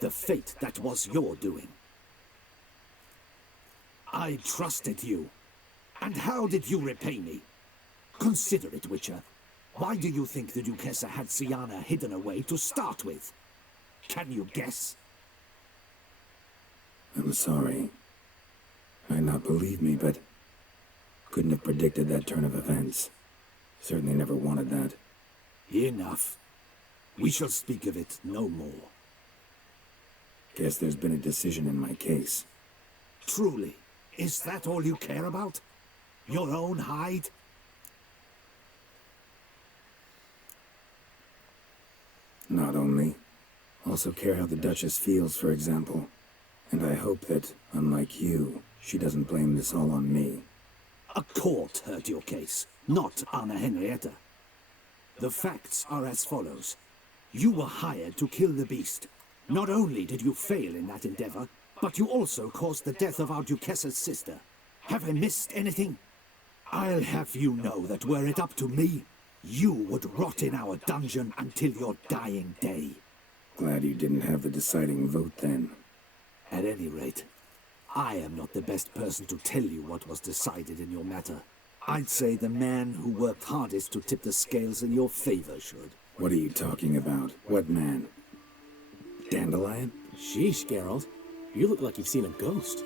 The fate that was your doing. I trusted you. And how did you repay me? Consider it, Witcher. Why do you think the Duchessa had Siana hidden away to start with? Can you guess? I'm sorry. Might not believe me, but couldn't have predicted that turn of events. Certainly never wanted that. Enough. We shall speak of it no more. Guess there's been a decision in my case. Truly, is that all you care about? Your own hide? Not only. Also care how the Duchess feels, for example. And I hope that, unlike you, she doesn't blame this all on me. A court heard your case, not Anna Henrietta. The facts are as follows. You were hired to kill the beast. Not only did you fail in that endeavor, but you also caused the death of our Duchessa's sister. Have I missed anything? I'll have you know that were it up to me, you would rot in our dungeon until your dying day. Glad you didn't have the deciding vote then. At any rate, I am not the best person to tell you what was decided in your matter. I'd say the man who worked hardest to tip the scales in your favor should. What are you talking about? What man? Dandelion? Sheesh, Geralt. You look like you've seen a ghost.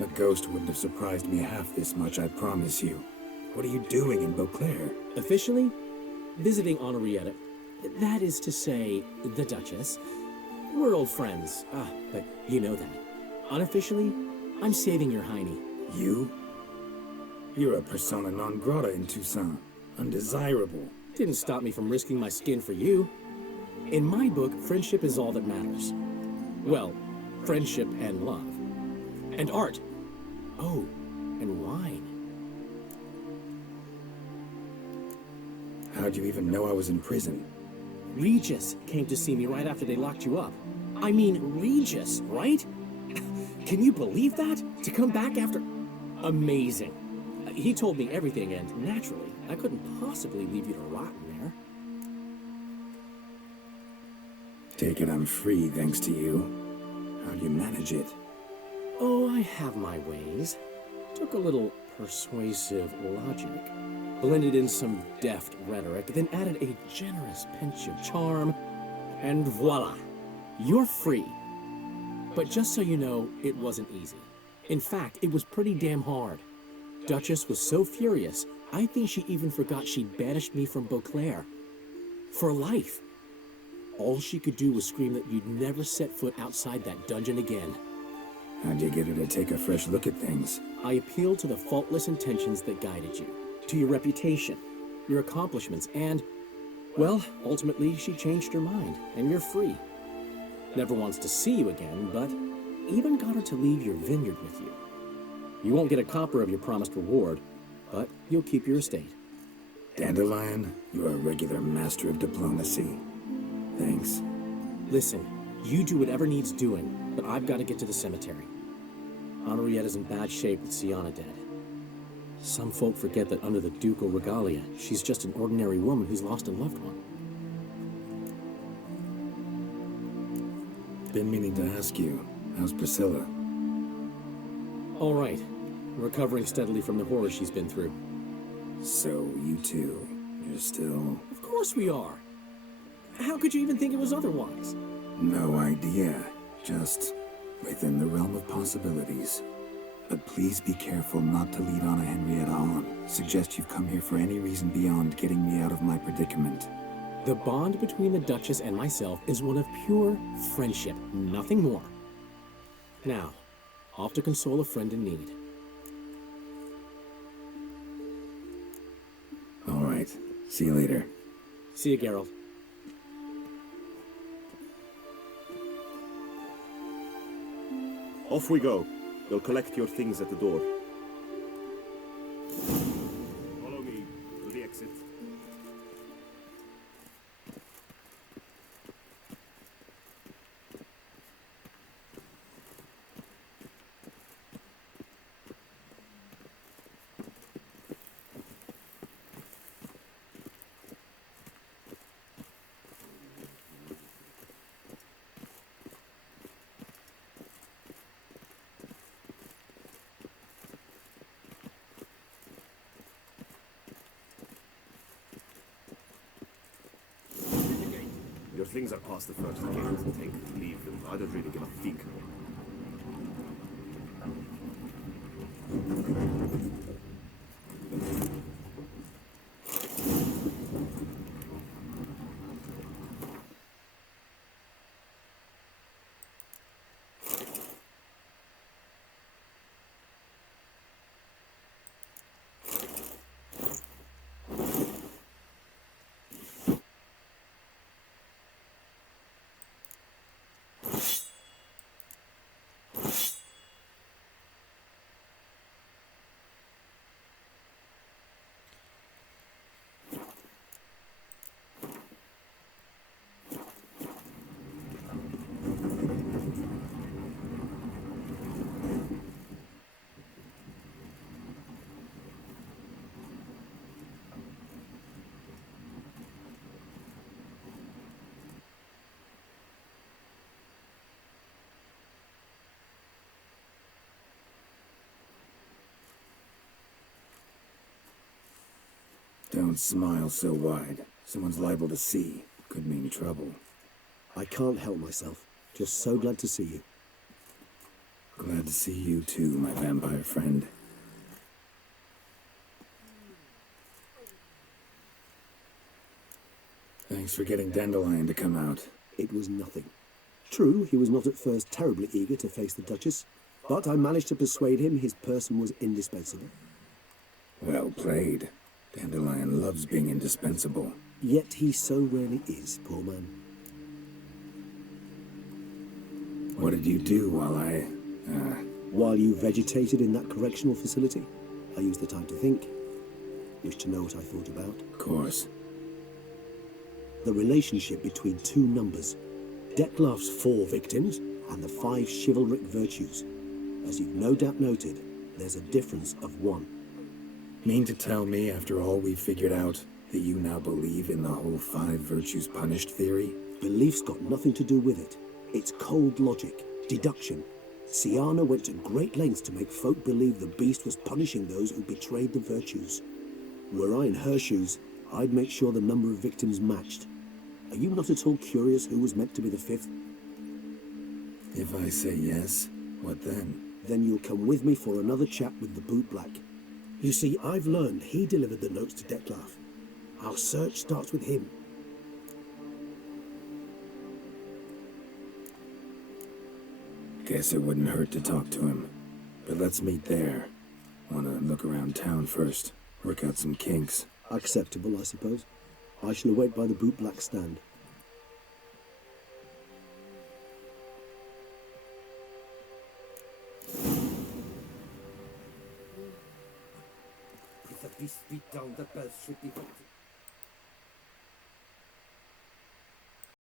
A ghost wouldn't have surprised me half this much, I promise you. What are you doing in Beauclair? Officially, visiting Henrietta. That is to say, the Duchess. We're old friends, but you know that. Unofficially, I'm saving your hiney. You? You're a persona non grata in Toussaint. Undesirable. Didn't stop me from risking my skin for you. In my book, friendship is all that matters. Well, friendship and love. And art. Oh, and wine. How'd you even know I was in prison? Regis came to see me right after they locked you up. I mean, Regis, right? Can you believe that? To come back after... Amazing. He told me everything, and naturally, I couldn't possibly leave you to rot in there. Take it I'm free, thanks to you. How'd you manage it? Oh, I have my ways. Took a little persuasive logic, blended in some deft rhetoric, then added a generous pinch of charm, and voila! You're free. But just so you know, it wasn't easy. In fact, it was pretty damn hard. Duchess was so furious, I think she even forgot she'd banished me from Beauclair. For life. All she could do was scream that you'd never set foot outside that dungeon again. How'd you get her to take a fresh look at things? I appealed to the faultless intentions that guided you, to your reputation, your accomplishments, and, well, ultimately she changed her mind, and you're free. Never wants to see you again, but even got her to leave your vineyard with you. You won't get a copper of your promised reward, but you'll keep your estate. Dandelion, you're a regular master of diplomacy. Thanks. Listen, you do whatever needs doing, but I've got to get to the cemetery. Henrietta's in bad shape with Siana dead. Some folk forget that under the ducal regalia, she's just an ordinary woman who's lost a loved one. Been meaning to ask you, how's Priscilla? All right. Recovering steadily from the horror she's been through. So, you two, you're still... Of course we are. How could you even think it was otherwise? No idea. Just within the realm of possibilities. But please be careful not to lead Anna Henrietta on. Suggest you've come here for any reason beyond getting me out of my predicament. The bond between the Duchess and myself is one of pure friendship, nothing more. Now, off to console a friend in need. All right. See you later. See you, Geralt. Off we go. We'll collect your things at the door. Follow me to the exit. Your things are past the first gate. Leave them. I don't really give a fig. Don't smile so wide. Someone's liable to see. Could mean trouble. I can't help myself. Just so glad to see you. Glad to see you too, my vampire friend. Thanks for getting Dandelion to come out. It was nothing. True, he was not at first terribly eager to face the Duchess, but I managed to persuade him his person was indispensable. Well played. Dandelion loves being indispensable. Yet he so rarely is, poor man. What did you do while While you vegetated in that correctional facility? I used the time to think. Wish to know what I thought about? Of course. The relationship between two numbers. Dettlaff's 4 victims and the 5 chivalric virtues. As you've no doubt noted, there's a difference of 1. Mean to tell me, after all we've figured out, that you now believe in the whole 5 virtues punished theory? Belief's got nothing to do with it. It's cold logic, deduction. Siana went to great lengths to make folk believe the beast was punishing those who betrayed the virtues. Were I in her shoes, I'd make sure the number of victims matched. Are you not at all curious who was meant to be the 5th? If I say yes, what then? Then you'll come with me for another chat with the bootblack. You see, I've learned he delivered the notes to Dettlaff. Our search starts with him. Guess it wouldn't hurt to talk to him. But let's meet there. Wanna look around town first, work out some kinks. Acceptable, I suppose. I shall await by the bootblack stand. If the beast beat down, the bells should be hooked.